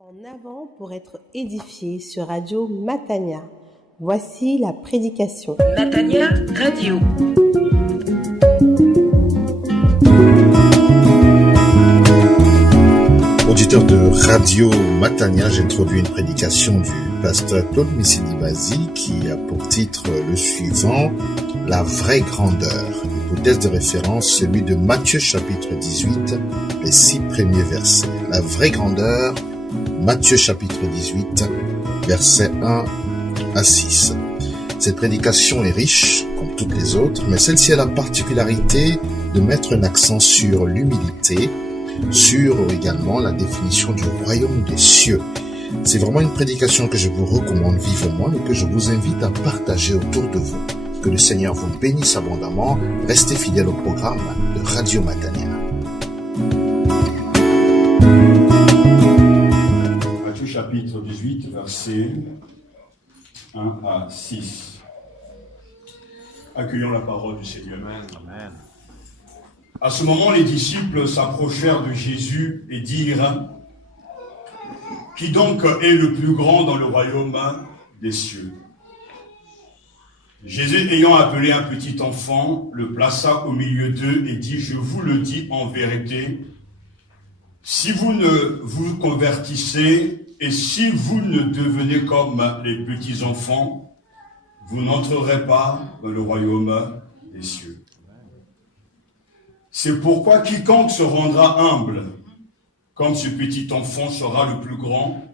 En avant pour être édifié sur Radio Matania. Voici la prédication. Matania Radio. Auditeur de Radio Matania, j'introduis une prédication du pasteur Claude Missidi-Bazi qui a pour titre le suivant, La vraie grandeur. Hypothèse de référence, celui de Matthieu chapitre 18, les 6 premiers versets. La vraie grandeur, Matthieu chapitre 18, versets 1 à 6. Cette prédication est riche, comme toutes les autres, mais celle-ci a la particularité de mettre un accent sur l'humilité, sur également la définition du royaume des cieux. C'est vraiment une prédication que je vous recommande vivement et que je vous invite à partager autour de vous. Que le Seigneur vous bénisse abondamment. Restez fidèles au programme de Radio Matania. Matthieu chapitre 18, versets 1 à 6. Accueillons la parole du Seigneur. Amen. À ce moment, les disciples s'approchèrent de Jésus et dirent : Qui donc est le plus grand dans le royaume des cieux ? Jésus, ayant appelé un petit enfant, le plaça au milieu d'eux et dit : Je vous le dis en vérité, si vous ne vous convertissez et si vous ne devenez comme les petits enfants, vous n'entrerez pas dans le royaume des cieux. C'est pourquoi quiconque se rendra humble, comme ce petit enfant sera le plus grand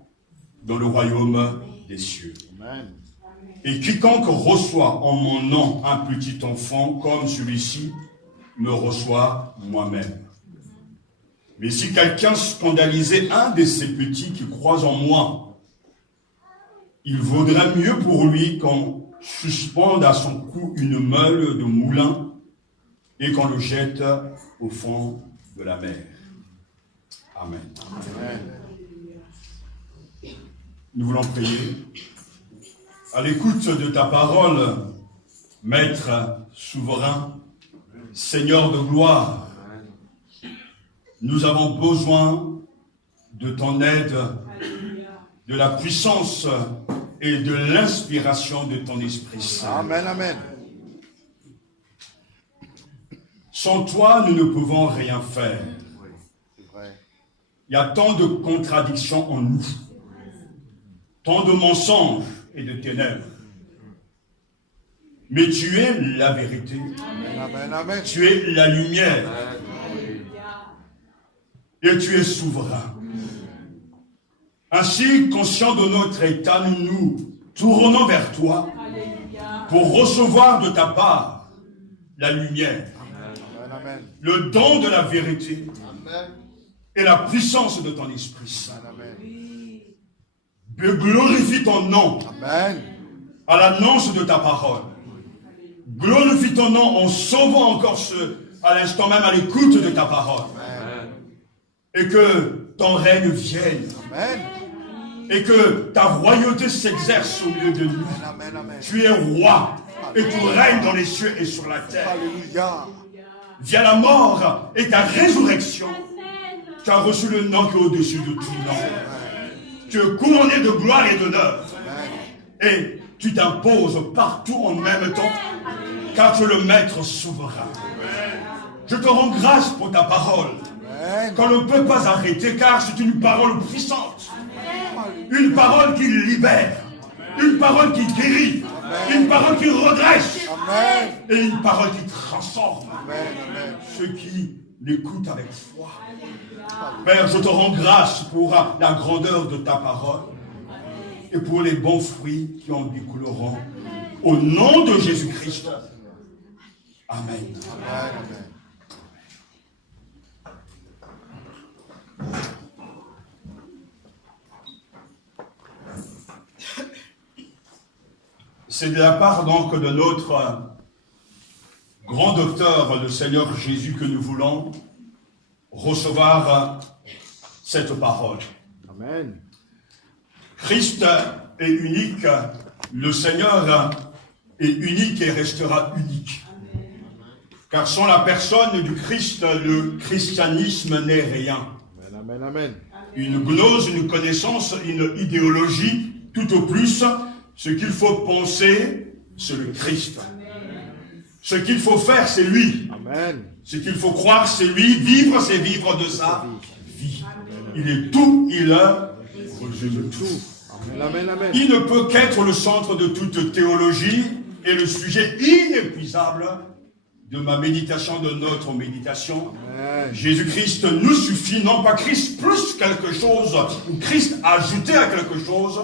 dans le royaume des cieux. Amen. Et quiconque reçoit en mon nom un petit enfant comme celui-ci, me reçoit moi-même. Mais si quelqu'un scandalisait un de ces petits qui croient en moi, il vaudrait mieux pour lui qu'on suspende à son cou une meule de moulin et qu'on le jette au fond de la mer. Amen. Amen. Nous voulons prier. À l'écoute de ta parole, Maître souverain, Seigneur de gloire, nous avons besoin de ton aide, de la puissance et de l'inspiration de ton Esprit Saint. Amen. Amen. Sans toi, nous ne pouvons rien faire. Oui, c'est vrai. Il y a tant de contradictions en nous, tant de mensonges et de ténèbres. Mais tu es la vérité. Amen. Amen. Tu es la lumière. Et tu es souverain. Ainsi, conscients de notre état, nous nous tournons vers toi pour recevoir de ta part la lumière, Amen. le don de la vérité Amen. et la puissance de ton Esprit Saint. Amen. Glorifie ton nom Amen. à l'annonce de ta parole. Glorifie ton nom en sauvant encore ceux à l'instant même à l'écoute de ta parole. Amen. Et que ton règne vienne. Amen. Et que ta royauté s'exerce au milieu de nous. Amen. Amen. Tu es roi et tu règnes dans les cieux et sur la terre. Alléluia. Via la mort et ta résurrection, tu as reçu le nom qui est au-dessus de tout nom. Tu es couronné de gloire et d'honneur. Et tu t'imposes partout en même temps, car tu es le maître souverain. Je te rends grâce pour ta parole, Amen. qu'on ne peut pas arrêter, car c'est une parole puissante. Une parole qui libère, une parole qui guérit, une parole qui redresse, Amen. et une parole qui transforme Amen. Amen. ceux qui l'écoutent avec foi. Père, je te rends grâce pour la grandeur de ta parole et pour les bons fruits qui en découleront. Au nom de Jésus-Christ. Amen. Amen. C'est de la part donc de notre grand docteur, le Seigneur Jésus, que nous voulons recevoir cette parole. Amen. Christ est unique, le Seigneur est unique et restera unique. Car sans la personne du Christ, le christianisme n'est rien. Amen. Amen. une gnose, une connaissance, une idéologie, tout au plus. Ce qu'il faut penser, c'est le Christ. Ce qu'il faut faire, c'est lui. Amen. Ce qu'il faut croire, c'est lui. Vivre, c'est vivre de sa vie. Il est tout, il résume tout. Amen, amen, amen. Il ne peut qu'être le centre de toute théologie et le sujet inépuisable de ma méditation, de notre méditation. Amen. Jésus-Christ nous suffit, non pas Christ plus quelque chose, ou Christ ajouté à quelque chose.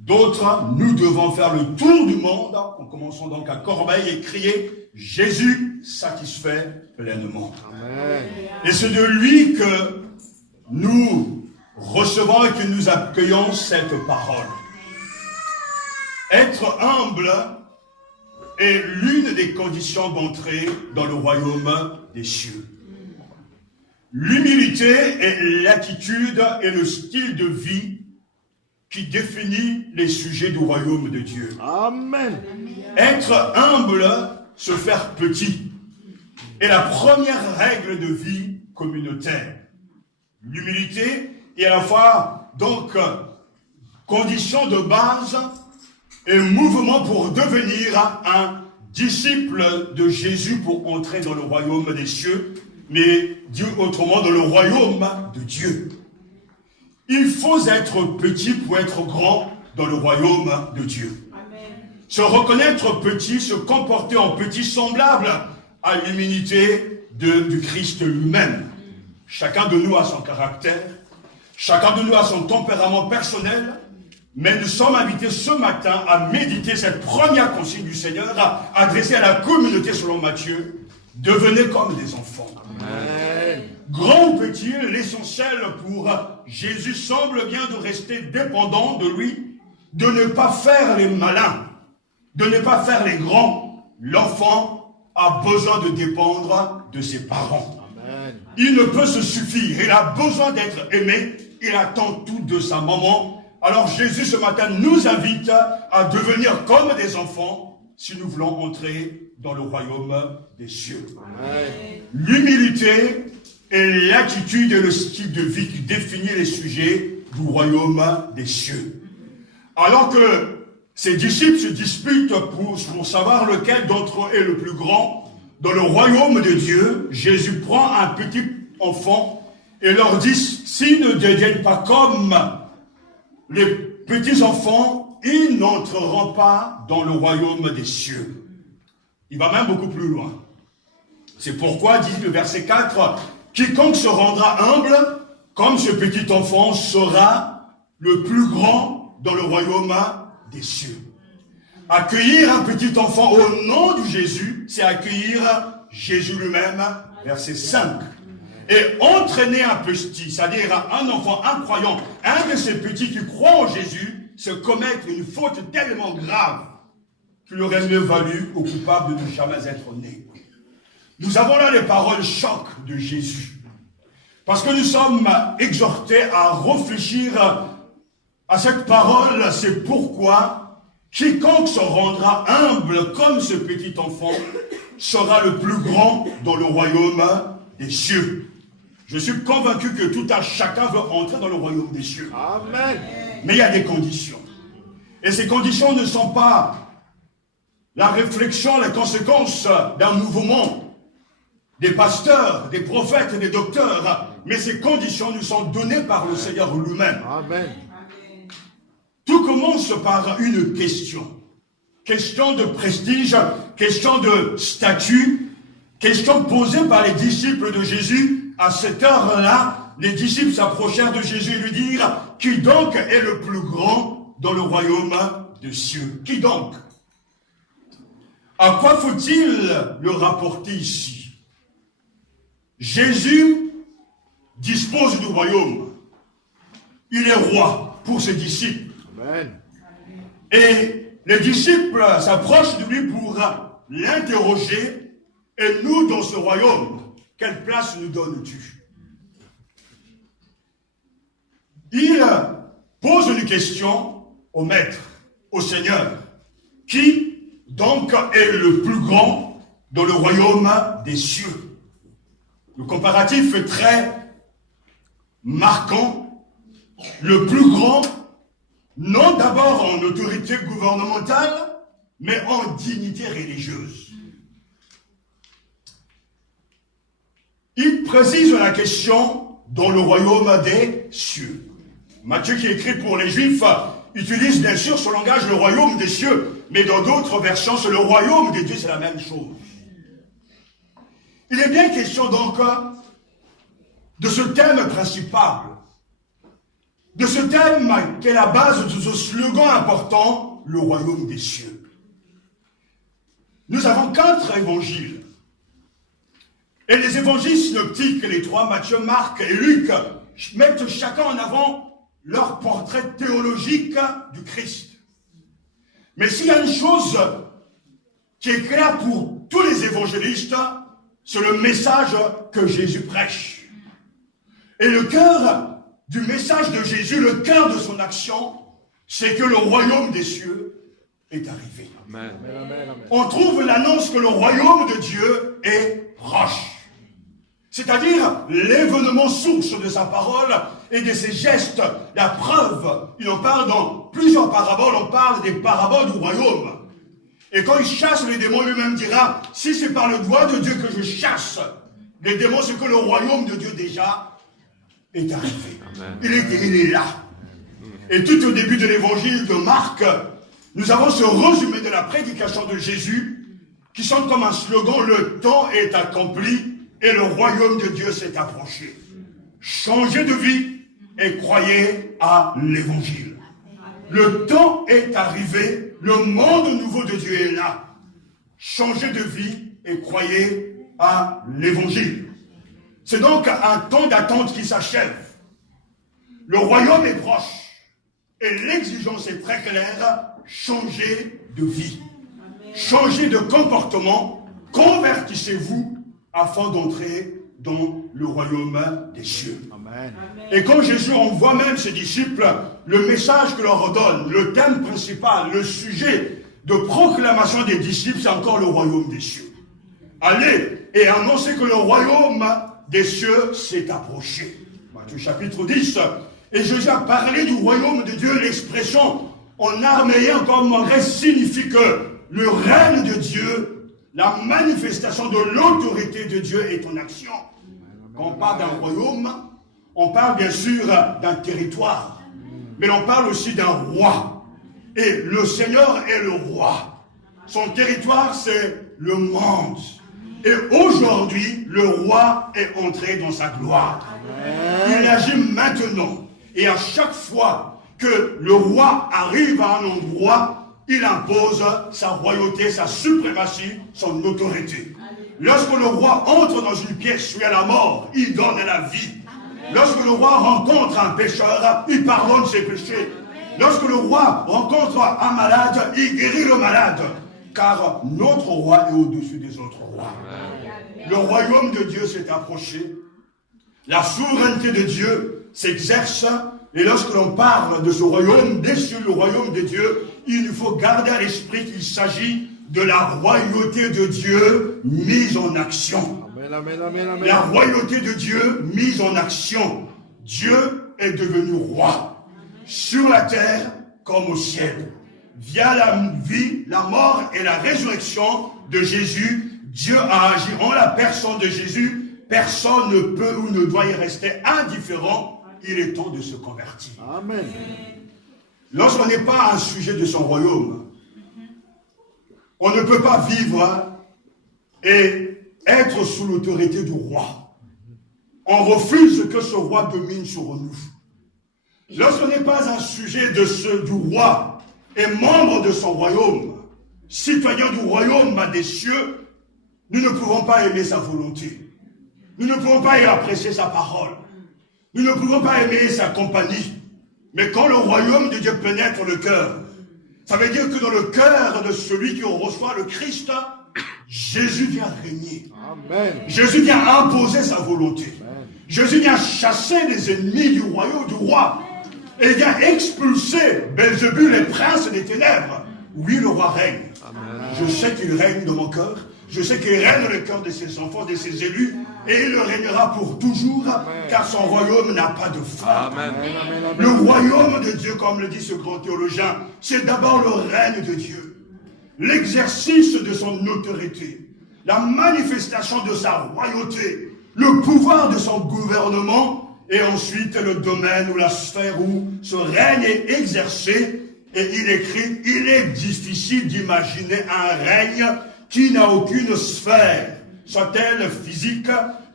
D'autres, nous devons faire le tour du monde, en commençant donc à Corbeil et crier « Jésus satisfait pleinement ». Et c'est de lui que nous recevons et que nous accueillons cette parole. Être humble est l'une des conditions d'entrée dans le royaume des cieux. L'humilité est l'attitude et le style de vie qui définit les sujets du royaume de Dieu. Amen. Être humble, se faire petit, est la première règle de vie communautaire. L'humilité est à la fois, donc, condition de base et mouvement pour devenir un disciple de Jésus pour entrer dans le royaume des cieux, mais dit autrement, dans le royaume de Dieu. Il faut être petit pour être grand dans le royaume de Dieu. Amen. Se reconnaître petit, se comporter en petit semblable à l'humilité du Christ lui-même. Chacun de nous a son caractère, chacun de nous a son tempérament personnel, mais nous sommes invités ce matin à méditer cette première consigne du Seigneur, adressée à la communauté selon Matthieu. Devenez comme des enfants. Amen. Grand ou petit, l'essentiel pour Jésus semble bien de rester dépendant de lui, de ne pas faire les malins, de ne pas faire les grands. L'enfant a besoin de dépendre de ses parents. Amen. Il ne peut se suffire, il a besoin d'être aimé, il attend tout de sa maman. Alors Jésus ce matin nous invite à devenir comme des enfants si nous voulons entrer dans le royaume des cieux. Amen. L'humilité est l'attitude et le style de vie qui définit les sujets du royaume des cieux. Alors que ses disciples se disputent pour savoir lequel d'entre eux est le plus grand, dans le royaume de Dieu, Jésus prend un petit enfant et leur dit, s'ils ne deviennent pas comme les petits enfants, ils n'entreront pas dans le royaume des cieux. Il va même beaucoup plus loin. C'est pourquoi, dit le verset 4, quiconque se rendra humble, comme ce petit enfant, sera le plus grand dans le royaume des cieux. Accueillir un petit enfant au nom de Jésus, c'est accueillir Jésus lui-même, verset 5. Et entraîner un petit, c'est-à-dire un enfant, un croyant, un de ces petits qui croient en Jésus, se commettre une faute tellement grave qu'il aurait mieux valu au coupable de ne jamais être né. Nous avons là les paroles choc de Jésus. Parce que nous sommes exhortés à réfléchir à cette parole, c'est pourquoi quiconque se rendra humble comme ce petit enfant sera le plus grand dans le royaume des cieux. Je suis convaincu que tout un chacun veut entrer dans le royaume des cieux. Amen. Mais il y a des conditions. Et ces conditions ne sont pas la réflexion, la conséquence d'un mouvement des pasteurs, des prophètes, des docteurs. Mais ces conditions nous sont données par le Seigneur lui-même. Amen. Tout commence par une question. Question de prestige, question de statut, question posée par les disciples de Jésus. À cette heure-là, les disciples s'approchèrent de Jésus et lui dirent « Qui donc est le plus grand dans le royaume des cieux ?» Qui donc? À quoi faut-il le rapporter ici? Jésus dispose du royaume. Il est roi pour ses disciples. Amen. Et les disciples s'approchent de lui pour l'interroger. Et nous, dans ce royaume, quelle place nous donnes-tu? Il pose une question au maître, au Seigneur. Qui donc est le plus grand dans le royaume des cieux? Le comparatif est très marquant. le plus grand, non d'abord en autorité gouvernementale, mais en dignité religieuse. Il précise la question dans le royaume des cieux. Matthieu, qui écrit pour les Juifs, utilise bien sûr ce langage, le royaume des cieux, mais dans d'autres versions, c'est le royaume des dieux, c'est la même chose. Il est bien question donc de ce thème principal, de ce thème qui est la base de ce slogan important, le royaume des cieux. Nous avons 4 évangiles. Et les évangiles synoptiques, les 3, Matthieu, Marc et Luc, mettent chacun en avant leur portrait théologique du Christ. Mais s'il y a une chose qui est claire pour tous les évangélistes, c'est le message que Jésus prêche. Et le cœur du message de Jésus, le cœur de son action, c'est que le royaume des cieux est arrivé. Amen. Amen. On trouve l'annonce que le royaume de Dieu est proche. C'est-à-dire l'événement source de sa parole et de ses gestes, la preuve. Il en parle dans plusieurs paraboles, on parle des paraboles du royaume. Et quand il chasse les démons, lui-même dira, si c'est par le doigt de Dieu que je chasse les démons, c'est que le royaume de Dieu déjà est arrivé. Il est là. Et tout au début de l'évangile de Marc, nous avons ce résumé de la prédication de Jésus qui sonne comme un slogan, le temps est accompli et le royaume de Dieu s'est approché. Changez de vie et croyez à l'évangile. Le temps est arrivé, le monde nouveau de Dieu est là. Changez de vie et croyez à l'évangile. C'est donc un temps d'attente qui s'achève. Le royaume est proche et l'exigence est très claire, changez de vie. Changez de comportement, convertissez-vous afin d'entrer dans le royaume des cieux. Amen. Et quand Jésus envoie même ses disciples, le message que leur donne, le thème principal, le sujet de proclamation des disciples, c'est encore le royaume des cieux. Allez et annoncez que le royaume des cieux s'est approché. Matthieu chapitre 10. Et Jésus a parlé du royaume de Dieu, l'expression en araméen comme grec signifie que le règne de Dieu, la manifestation de l'autorité de Dieu est en action. Quand on parle d'un royaume, on parle bien sûr d'un territoire, mais on parle aussi d'un roi. Et le Seigneur est le roi. Son territoire, c'est le monde. Et aujourd'hui, le roi est entré dans sa gloire. Il agit maintenant. Et à chaque fois que le roi arrive à un endroit, il impose sa royauté, sa suprématie, son autorité. Lorsque le roi entre dans une pièce où il y a la mort, il donne la vie. Lorsque le roi rencontre un pécheur, il pardonne ses péchés. Lorsque le roi rencontre un malade, il guérit le malade. Car notre roi est au-dessus des autres rois. Le royaume de Dieu s'est approché. La souveraineté de Dieu s'exerce. Et lorsque l'on parle de ce royaume des cieux, le royaume de Dieu, il nous faut garder à l'esprit qu'il s'agit de la royauté de Dieu mise en action. Amen, amen, amen, amen. La royauté de Dieu mise en action. Dieu est devenu roi, sur la terre comme au ciel. Via la vie, la mort et la résurrection de Jésus, Dieu a agi en la personne de Jésus. Personne ne peut ou ne doit y rester indifférent. Il est temps de se convertir. Amen. Lorsqu'on n'est pas un sujet de son royaume, on ne peut pas vivre et être sous l'autorité du roi. On refuse que ce roi domine sur nous. Lorsqu'on n'est pas un sujet du roi et membre de son royaume, citoyen du royaume des cieux, nous ne pouvons pas aimer sa volonté. Nous ne pouvons pas y apprécier sa parole. Nous ne pouvons pas aimer sa compagnie. Mais quand le royaume de Dieu pénètre le cœur, ça veut dire que dans le cœur de celui qui reçoit le Christ, Jésus vient régner. Amen. Jésus vient imposer sa volonté. Amen. Jésus vient chasser les ennemis du royaume, du roi. Et il vient expulser Belzébul, les princes des ténèbres. Oui, le roi règne. Amen. Je sais qu'il règne dans mon cœur. Je sais qu'il règne dans le cœur de ses enfants, de ses élus, et il régnera pour toujours, car son royaume n'a pas de fin. Amen. Le royaume de Dieu, comme le dit ce grand théologien, c'est d'abord le règne de Dieu, l'exercice de son autorité, la manifestation de sa royauté, le pouvoir de son gouvernement, et ensuite le domaine ou la sphère où ce règne est exercé. Et il écrit, il est difficile d'imaginer un règne qui n'a aucune sphère, soit-elle physique,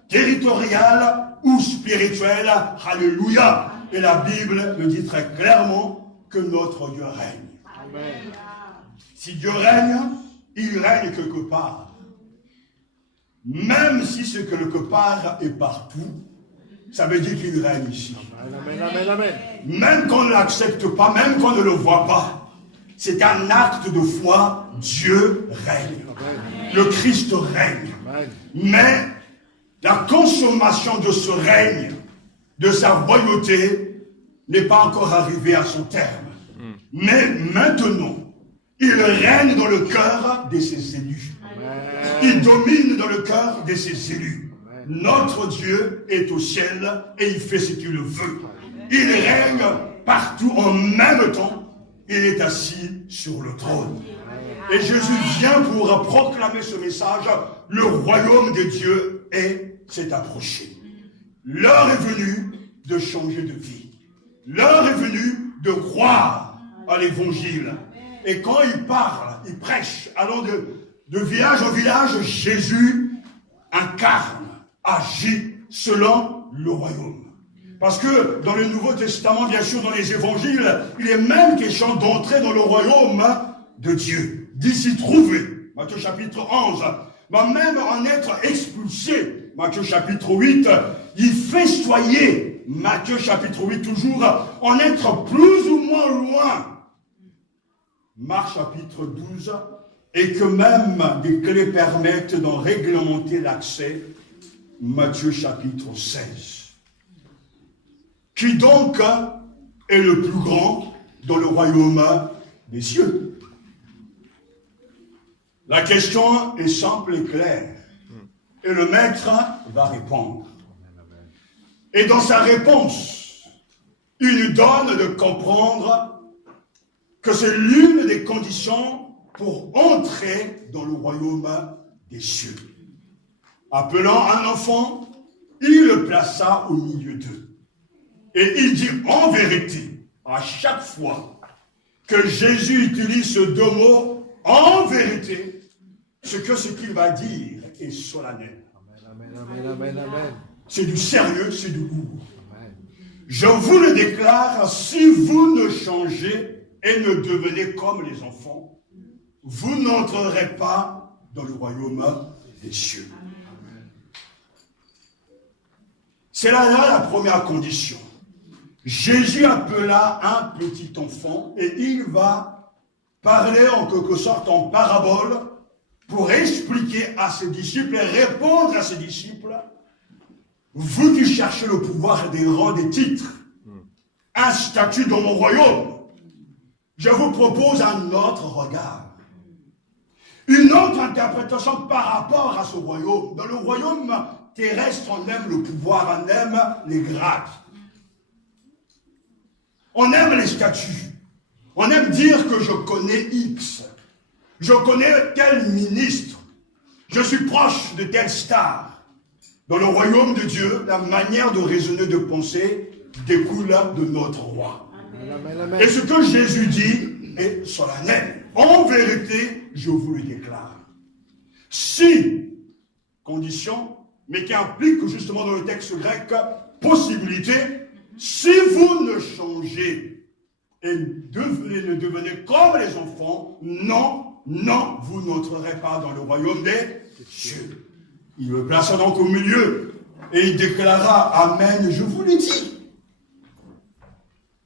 territoriale ou spirituelle. Alléluia. Et la Bible le dit très clairement que notre Dieu règne. Amen. Si Dieu règne, il règne quelque part. Même si ce quelque part est partout, ça veut dire qu'il règne ici. Amen, amen, amen. Même qu'on ne l'accepte pas, même qu'on ne le voit pas, c'est un acte de foi. Dieu règne. Amen. Le Christ règne. Amen. Mais la consommation de ce règne, de sa royauté, n'est pas encore arrivée à son terme. Mais maintenant, il règne dans le cœur de ses élus. Amen. Il domine dans le cœur de ses élus. Notre Dieu est au ciel et il fait ce qu'il veut. Il règne partout en même temps. Il est assis sur le trône. Et Jésus vient pour proclamer ce message. Le royaume de Dieu s'est approché. L'heure est venue de changer de vie. L'heure est venue de croire à l'évangile. Et quand il parle, il prêche, allant de village en village, Jésus incarne, agit selon le royaume. Parce que dans le Nouveau Testament, bien sûr, dans les évangiles, il est même question d'entrer dans le royaume de Dieu, d'y s'y trouver. Matthieu chapitre 11, va même en être expulsé. Matthieu chapitre 8, y festoyer. Matthieu chapitre 8, toujours, en être plus ou moins loin. Marc chapitre 12, et que même des clés permettent d'en réglementer l'accès. Matthieu chapitre 16. Qui donc est le plus grand dans le royaume des cieux? La question est simple et claire. Et le maître va répondre. Et dans sa réponse, il nous donne de comprendre que c'est l'une des conditions pour entrer dans le royaume des cieux. Appelant un enfant, il le plaça au milieu d'eux. Et il dit en vérité, à chaque fois que Jésus utilise ce deux mots, en vérité, ce qu'il va dire est solennel. Amen, amen, amen, amen. C'est du sérieux, c'est du lourd. Amen. Je vous le déclare, si vous ne changez et ne devenez comme les enfants, vous n'entrerez pas dans le royaume des cieux. Amen. C'est là la première condition. Jésus appela un petit enfant et il va parler en quelque sorte en parabole pour expliquer à ses disciples et répondre à ses disciples. Vous qui cherchez le pouvoir des rangs, des titres, un statut dans mon royaume, je vous propose un autre regard. Une autre interprétation par rapport à ce royaume. Dans le royaume terrestre, on aime le pouvoir, on aime les grades. On aime les statuts. On aime dire que je connais X. Je connais tel ministre. Je suis proche de telle star. Dans le royaume de Dieu, la manière de raisonner, de penser découle de notre roi. Et ce que Jésus dit est solennel. En vérité, je vous le déclare. Si, condition, mais qui implique justement dans le texte grec, possibilité, si vous ne changez et ne devenez comme les enfants, non, vous n'entrerez pas dans le royaume des cieux. Il me plaça donc au milieu et il déclara, Amen, je vous le dis.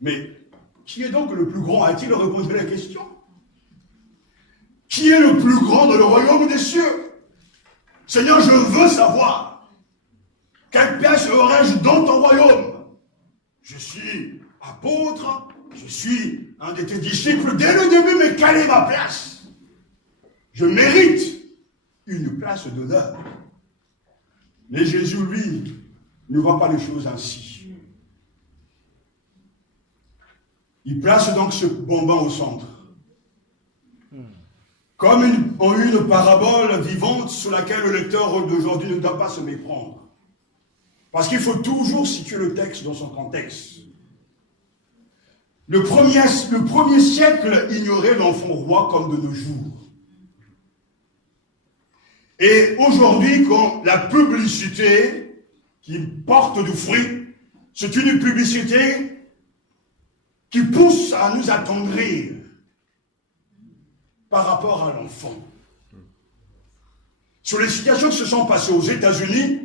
Mais qui est donc le plus grand? A-t-il répondu à la question? Qui est le plus grand dans le royaume des cieux? Seigneur, je veux savoir. Quelle place aurais-je dans ton royaume? Je suis apôtre, je suis un de tes disciples dès le début, mais quelle est ma place? Je mérite une place d'honneur. Mais Jésus, lui, ne voit pas les choses ainsi. Il place donc ce bonbon au centre. Comme une parabole vivante sur laquelle le lecteur d'aujourd'hui ne doit pas se méprendre. Parce qu'il faut toujours situer le texte dans son contexte. Le premier siècle ignorait l'enfant roi comme de nos jours. Et aujourd'hui, quand la publicité qui porte du fruit, c'est une publicité qui pousse à nous attendrir par rapport à l'enfant. Sur les situations qui se sont passées aux États-Unis,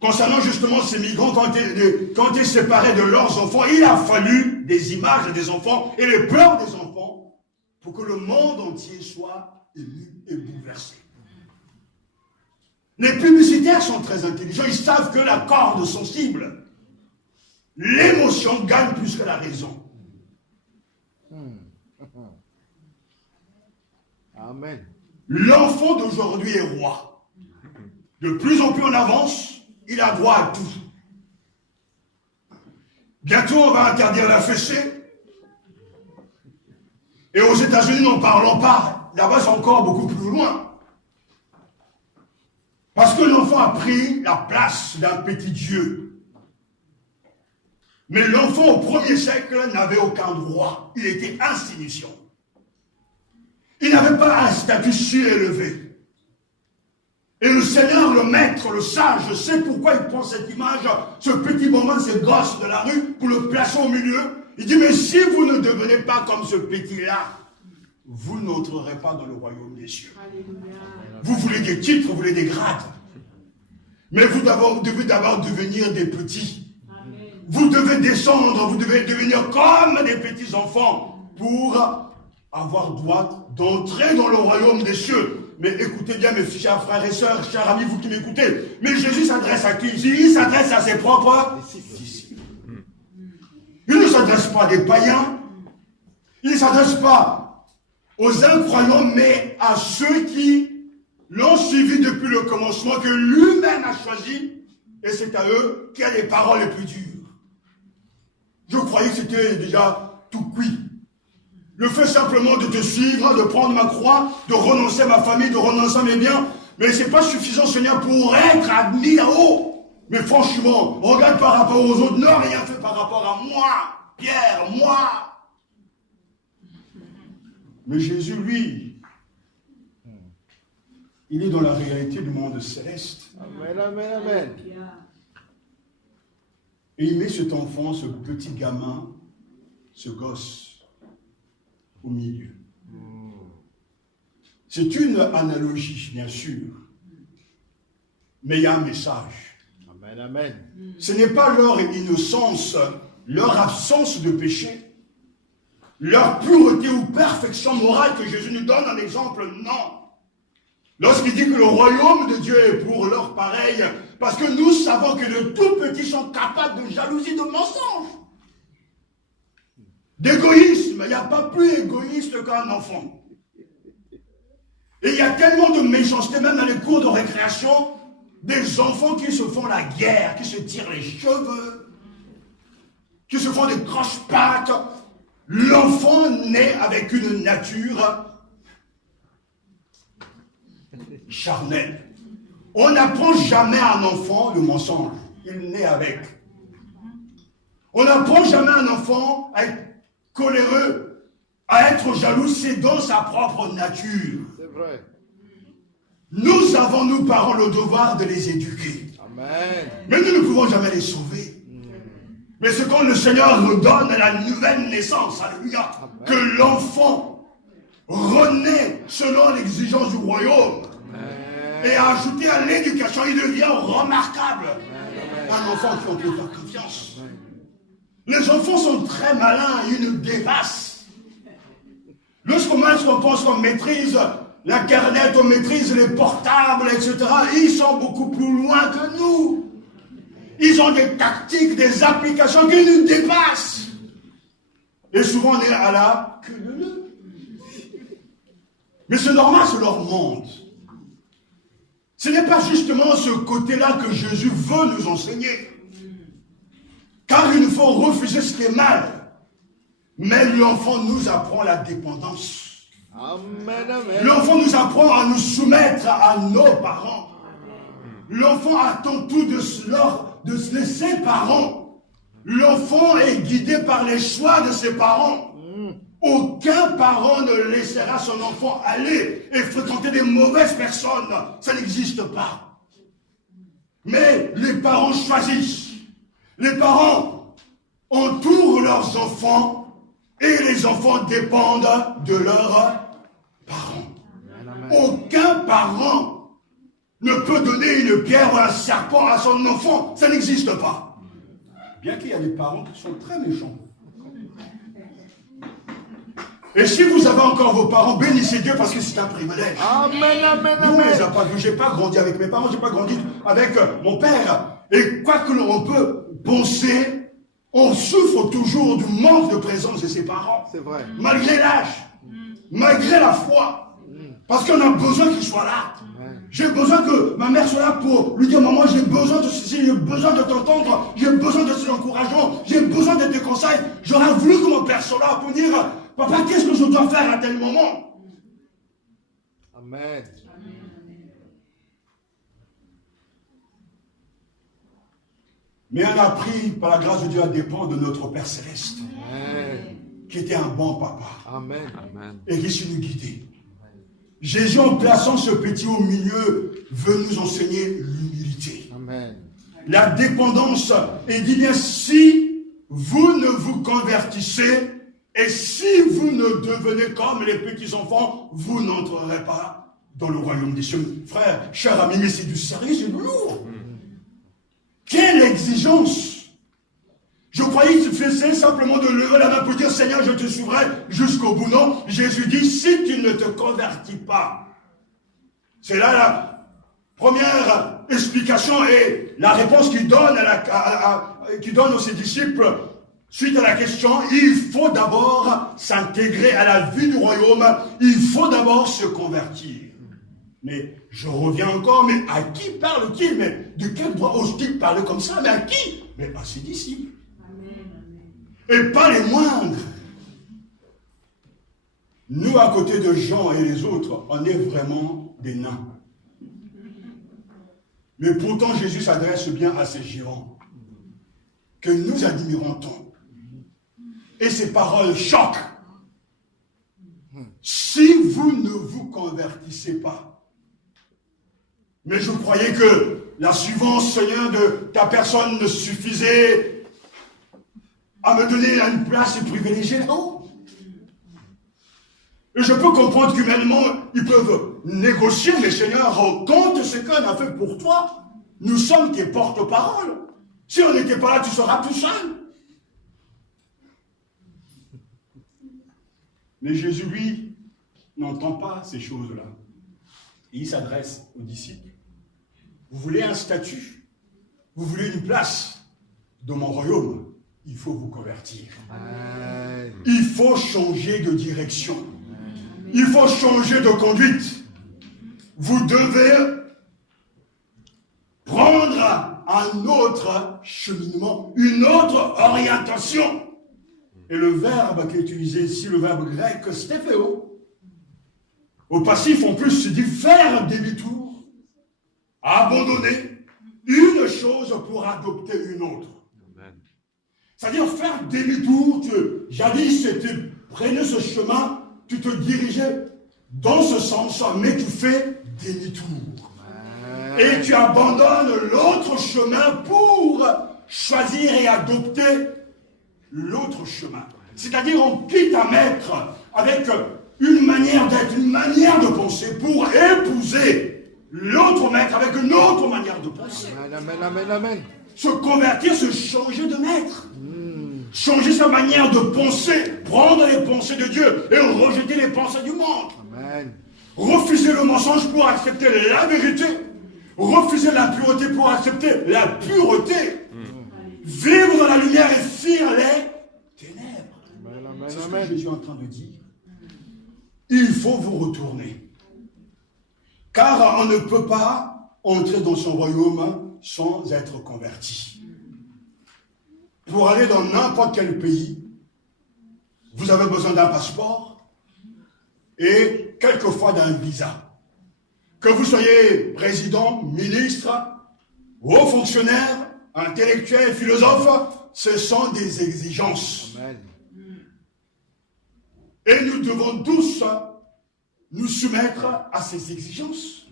concernant justement ces migrants qui ont été séparés de leurs enfants, il a fallu des images des enfants et les pleurs des enfants pour que le monde entier soit ému et bouleversé. Les publicitaires sont très intelligents, ils savent que la corde sensible, l'émotion gagne plus que la raison. Amen. L'enfant d'aujourd'hui est roi. De plus en plus on avance, il a droit à tout. Bientôt on va interdire la fessée. Et aux États-Unis, n'en parlons pas. Là-bas, c'est encore beaucoup plus loin. Parce que l'enfant a pris la place d'un petit Dieu. Mais l'enfant au premier siècle n'avait aucun droit. Il était insignifiant. Il n'avait pas un statut surélevé. Et le Seigneur, le maître, le sage, sait pourquoi il prend cette image, ce petit moment, ce gosse de la rue, pour le placer au milieu. Il dit, mais si vous ne devenez pas comme ce petit-là, vous n'entrerez pas dans le royaume des cieux. Alléluia. Vous voulez des titres, vous voulez des grades. Mais vous devez d'abord devenir des petits. Amen. Vous devez descendre, vous devez devenir comme des petits enfants pour avoir droit d'entrer dans le royaume des cieux. Mais écoutez bien mes chers frères et sœurs, chers amis, vous qui m'écoutez. Mais Jésus s'adresse à qui? Il s'adresse à ses propres disciples. Il ne s'adresse pas à des païens. Il ne s'adresse pas aux incroyants, mais à ceux qui l'ont suivi depuis le commencement, que lui-même a choisi. Et c'est à eux qu'il y a les paroles les plus dures. Je croyais que c'était déjà tout cuit. Le fait simplement de te suivre, de prendre ma croix, de renoncer à ma famille, de renoncer à mes biens, mais ce n'est pas suffisant, Seigneur, pour être admis là-haut. Mais franchement, regarde par rapport aux autres, ne rien fait par rapport à moi, Pierre, moi. Mais Jésus, lui, il est dans la réalité du monde céleste. Amen, amen, amen. Et il met cet enfant, ce petit gamin, ce gosse, au milieu. C'est une analogie, bien sûr, mais il y a un message. Amen, amen. Ce n'est pas leur innocence, leur absence de péché, leur pureté ou perfection morale que Jésus nous donne un exemple, non. Lorsqu'il dit que le royaume de Dieu est pour leurs pareils, parce que nous savons que de tout petits sont capables de jalousie, de mensonge, d'égoïsme. Il n'y a pas plus égoïste qu'un enfant. Et il y a tellement de méchanceté, même dans les cours de récréation, des enfants qui se font la guerre, qui se tirent les cheveux, qui se font des croche-pattes. L'enfant naît avec une nature charnelle. On n'apprend jamais à un enfant le mensonge. Il naît avec. On n'apprend jamais à un enfant à être coléreux, à être jaloux. C'est dans sa propre nature. C'est vrai. Nous avons, nous parents, le devoir de les éduquer. Amen. Mais nous ne pouvons jamais les sauver. Mais c'est quand le Seigneur nous donne la nouvelle naissance, alléluia, que l'enfant renaît selon l'exigence du royaume. Amen. Et ajouté à l'éducation, il devient remarquable. Amen. Un enfant qui on peut faire confiance. Amen. Les enfants sont très malins, ils nous dépassent. Lorsqu'on pense qu'on maîtrise l'internet, on maîtrise les portables, etc., ils sont beaucoup plus loin que nous. Ils ont des tactiques, des applications qui nous dépassent. Et souvent on est à la queue de nœud. Mais c'est normal, c'est leur monde. Ce n'est pas justement ce côté-là que Jésus veut nous enseigner. Car il nous faut refuser ce qui est mal. Mais l'enfant nous apprend la dépendance. Amen, amen. L'enfant nous apprend à nous soumettre à nos parents. L'enfant attend tout de ses parents. L'enfant est guidé par les choix de ses parents. Aucun parent ne laissera son enfant aller et fréquenter des mauvaises personnes. Ça n'existe pas. Mais les parents choisissent. Les parents entourent leurs enfants et les enfants dépendent de leurs parents. Aucun parent ne peut donner une pierre ou un serpent à son enfant. Ça n'existe pas. Bien qu'il y a des parents qui sont très méchants. Et si vous avez encore vos parents, bénissez Dieu parce que c'est un privilège. Amen, amen, Nous, on amen. les a pas vus. J'ai pas grandi avec mes parents, j'ai pas grandi avec mon père. Et quoi que l'on peut penser, on souffre toujours du manque de présence de ses parents. C'est vrai. Malgré l'âge, malgré la foi. Parce qu'on a besoin qu'ils soient là. J'ai besoin que ma mère soit là pour lui dire, maman, j'ai besoin de ceci, j'ai besoin de t'entendre, j'ai besoin de cet encouragement, j'ai besoin de tes conseils. J'aurais voulu que mon père soit là pour dire, papa, qu'est-ce que je dois faire à tel moment? Amen. Mais on a appris, par la grâce de Dieu, à dépendre de notre Père Céleste, Amen. qui était un bon papa, Amen. et qui sait nous guider. Jésus, en plaçant ce petit au milieu, veut nous enseigner l'humilité. Amen. La dépendance, et dit bien, si vous ne vous convertissez, et si vous ne devenez comme les petits-enfants, vous n'entrerez pas dans le royaume des cieux. Frère, cher ami, mais c'est du sérieux, c'est du lourd. Quelle exigence! Je croyais qu'il suffisait simplement de lever la main pour dire, Seigneur, je te suivrai jusqu'au bout. Non, Jésus dit, si tu ne te convertis pas. C'est là la première explication et la réponse qu'il donne, qu'il donne à ses disciples suite à la question, il faut d'abord s'intégrer à la vie du royaume, il faut d'abord se convertir. Mais je reviens encore, mais à qui parle-t-il? Mais de quel droit ose-t-il parler comme ça? Mais à qui? Mais à ses disciples. Et pas les moindres. Nous, à côté de Jean et les autres, on est vraiment des nains. Mais pourtant, Jésus s'adresse bien à ces géants que nous admirons tant. Et ces paroles choquent. Si vous ne vous convertissez pas, mais je croyais que la suivante, Seigneur, de ta personne ne suffisait à me donner une place privilégiée là-haut. Et je peux comprendre qu'humainement, ils peuvent négocier, mais Seigneur, compte ce qu'on a fait pour toi. Nous sommes tes porte-paroles. Si on n'était pas là, tu seras tout seul. Mais Jésus, lui, n'entend pas ces choses-là. Et il s'adresse aux disciples. Vous voulez un statut? Vous voulez une place dans mon royaume? Il faut vous convertir. Amen. Il faut changer de direction. Il faut changer de conduite. Vous devez prendre un autre cheminement, une autre orientation. Et le verbe qui est utilisé ici, le verbe grec, stéphéo, au passif en plus, se dit faire demi-tour, abandonner une chose pour adopter une autre. C'est-à-dire faire demi-tour, jadis, tu prenais ce chemin, tu te dirigeais dans ce sens, mais tu fais demi-tour. Et tu abandonnes l'autre chemin pour choisir et adopter l'autre chemin. C'est-à-dire on quitte à mettre avec une manière d'être, une manière de penser pour épouser l'autre maître avec une autre manière de penser. Amen, amen, amen. Se convertir, se changer de maître. Changer sa manière de penser, prendre les pensées de Dieu et rejeter les pensées du monde. Amen. Refuser le mensonge pour accepter la vérité. Refuser l'impureté pour accepter la pureté. Vivre dans la lumière et fuir les ténèbres. Amen, amen, C'est ce que amen. Jésus est en train de dire. Il faut vous retourner. Car on ne peut pas entrer dans son royaume sans être converti. Pour aller dans n'importe quel pays, vous avez besoin d'un passeport et quelquefois d'un visa. Que vous soyez président, ministre, haut fonctionnaire, intellectuel, philosophe, ce sont des exigences. Amen. Et nous devons tous nous soumettre à ces exigences.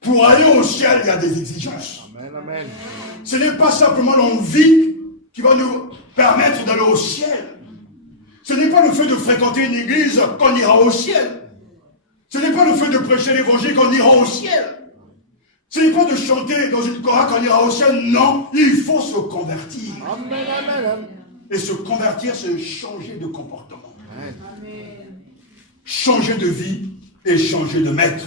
Pour aller au ciel, il y a des exigences. Amen, amen. Ce n'est pas simplement l'envie qui va nous permettre d'aller au ciel. Ce n'est pas le fait de fréquenter une église qu'on ira au ciel. Ce n'est pas le fait de prêcher l'évangile qu'on ira au ciel. Ce n'est pas de chanter dans une chorale qu'on ira au ciel. Non, il faut se convertir. Amen, amen, amen. Et se convertir, c'est changer de comportement. Amen. Changer de vie et changer de maître.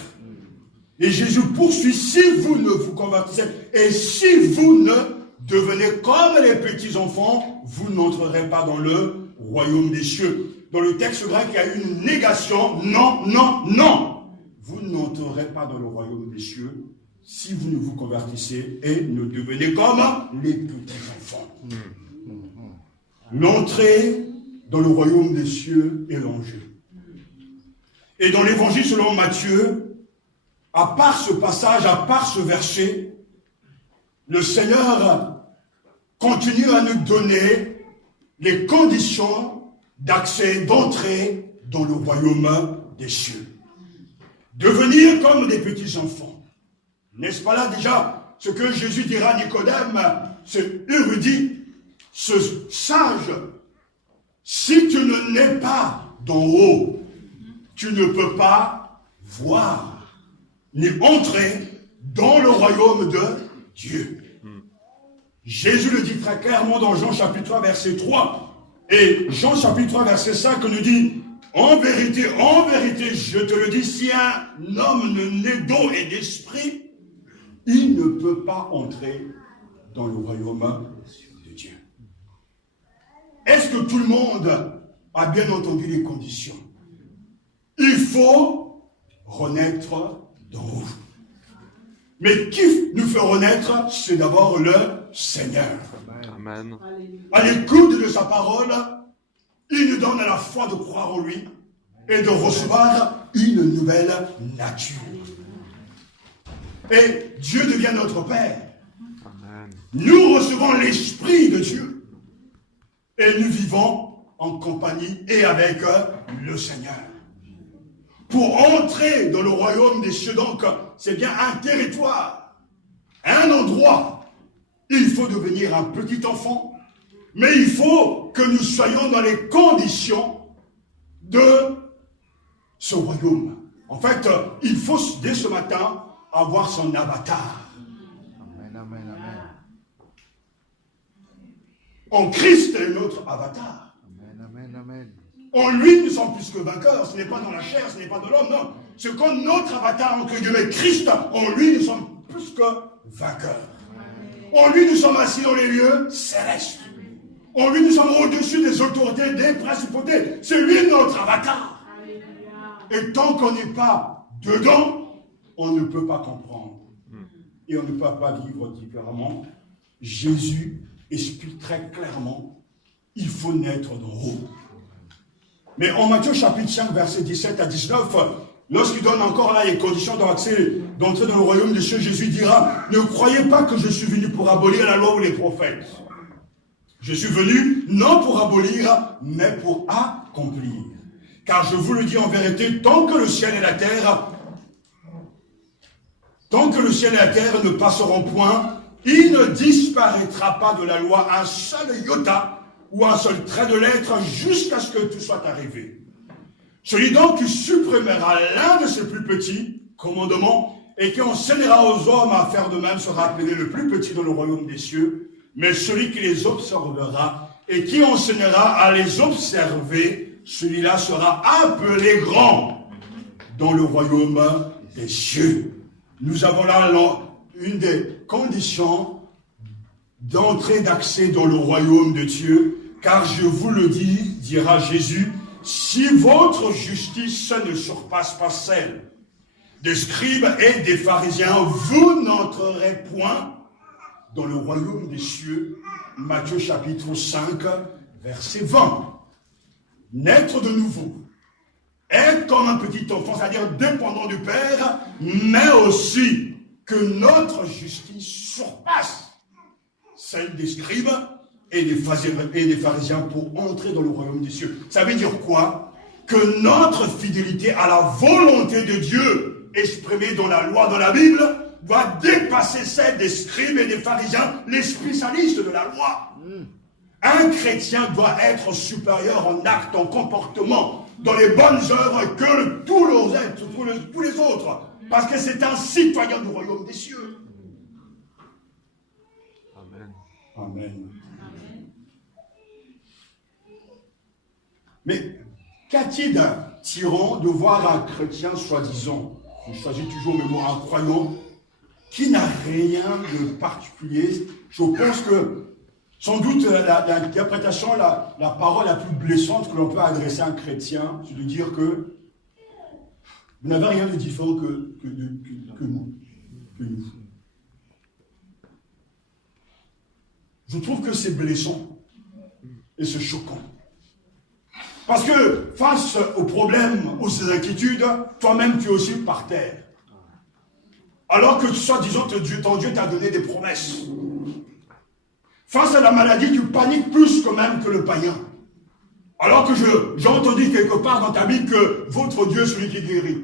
Et Jésus poursuit, si vous ne vous convertissez et si vous ne devenez comme les petits enfants, vous n'entrerez pas dans le royaume des cieux. Dans le texte grec, il y a une négation. Non, non, non. Vous n'entrerez pas dans le royaume des cieux si vous ne vous convertissez et ne devenez comme les petits enfants. L'entrée dans le royaume des cieux est l'enjeu. Et dans l'évangile selon Matthieu, à part ce passage, à part ce verset, le Seigneur continue à nous donner les conditions d'accès, d'entrée dans le royaume des cieux. Devenir comme des petits enfants. N'est-ce pas là déjà ce que Jésus dira à Nicodème, ce érudit, ce sage? Si tu ne nais pas d'en haut, tu ne peux pas voir ni entrer dans le royaume de Dieu. Jésus le dit très clairement dans Jean chapitre 3 verset 3. Et Jean chapitre 3 verset 5 nous dit, en vérité, je te le dis, si un homme ne naît d'eau et d'esprit, il ne peut pas entrer dans le royaume de Dieu. Est-ce que tout le monde a bien entendu les conditions? Il faut renaître d'en haut. Mais qui nous fait renaître? C'est d'abord le Seigneur. Amen. À l'écoute de sa parole, il nous donne à la foi de croire en lui et de recevoir une nouvelle nature. Et Dieu devient notre Père. Amen. Nous recevons l'Esprit de Dieu et nous vivons en compagnie et avec le Seigneur. Pour entrer dans le royaume des cieux, donc, c'est bien un territoire, un endroit. Il faut devenir un petit enfant, mais il faut que nous soyons dans les conditions de ce royaume. En fait, il faut dès ce matin avoir son avatar. Amen, amen, amen. En Christ est notre avatar. Amen, amen, amen. En lui, nous sommes plus que vainqueurs. Ce n'est pas dans la chair, ce n'est pas dans l'homme, non. C'est comme notre avatar, entre guillemets, Christ. En lui, nous sommes plus que vainqueurs. En lui, nous sommes assis dans les lieux célestes. En lui, nous sommes au-dessus des autorités, des principautés. C'est lui notre avatar. Et tant qu'on n'est pas dedans, on ne peut pas comprendre. Et on ne peut pas vivre différemment. Jésus explique très clairement, il faut naître d'en haut. Mais en Matthieu chapitre 5, versets 17 à 19, lorsqu'il donne encore là les conditions d'entrer dans le royaume des cieux, Jésus dira, ne croyez pas que je suis venu pour abolir la loi ou les prophètes. Je suis venu non pour abolir, mais pour accomplir. Car je vous le dis en vérité, tant que le ciel et la terre ne passeront point, il ne disparaîtra pas de la loi un seul iota ou un seul trait de lettre jusqu'à ce que tout soit arrivé. Celui donc qui supprimera l'un de ses plus petits commandements et qui enseignera aux hommes à faire de même sera appelé le plus petit dans le royaume des cieux, mais celui qui les observera et qui enseignera à les observer, celui-là sera appelé grand dans le royaume des cieux. Nous avons là une des conditions d'entrée, d'accès dans le royaume de Dieu, car je vous le dis, dira Jésus, si votre justice ne surpasse pas celle des scribes et des pharisiens, vous n'entrerez point dans le royaume des cieux. Matthieu chapitre 5, verset 20. Naître de nouveau, être comme un petit enfant, c'est-à-dire dépendant du Père, mais aussi que notre justice surpasse celle des scribes et des pharisiens pour entrer dans le royaume des cieux. Ça veut dire quoi? Que notre fidélité à la volonté de Dieu exprimée dans la loi, dans la Bible, doit dépasser celle des scribes et des pharisiens, les spécialistes de la loi. Un chrétien doit être supérieur en acte, en comportement, dans les bonnes œuvres que tous les autres, parce que c'est un citoyen du royaume des cieux. Amen. Amen. Mais qu'a-t-il d'un tyran de voir un chrétien soi-disant, je choisis toujours le mot, un croyant, qui n'a rien de particulier? Je pense que sans doute l'interprétation, la parole la plus blessante que l'on peut adresser à un chrétien, c'est de dire que vous n'avez rien de différent que nous. Je trouve que c'est blessant et c'est choquant. Parce que face aux problèmes, aux inquiétudes, toi-même tu es aussi par terre. Alors que soi-disant ton Dieu t'a donné des promesses. Face à la maladie, tu paniques plus quand même que le païen. Alors que j'ai entendu quelque part dans ta Bible que votre Dieu est celui qui guérit.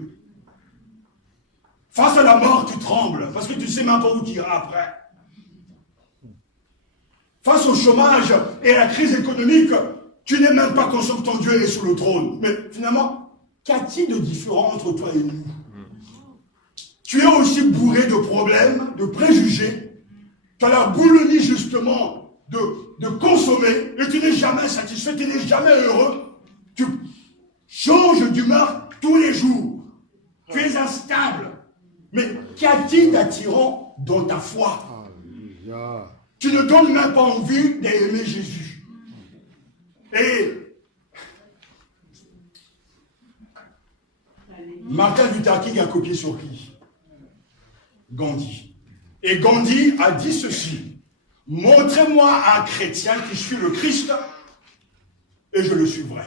Face à la mort, tu trembles, parce que tu ne sais même pas où tu iras après. Face au chômage et à la crise économique, tu n'es même pas conscient que ton Dieu est sur le trône. Mais finalement, qu'a-t-il de différent entre toi et nous? Tu es aussi bourré de problèmes, de préjugés. Tu as la boulimie justement de consommer et tu n'es jamais satisfait, tu n'es jamais heureux. Tu changes d'humeur tous les jours. Tu es instable. Mais qu'a-t-il d'attirant dans ta foi? Tu ne donnes même pas envie d'aimer Jésus. Et Martin Luther King a copié sur qui? Gandhi. Et Gandhi a dit ceci: montrez-moi un chrétien qui suit le Christ et je le suivrai.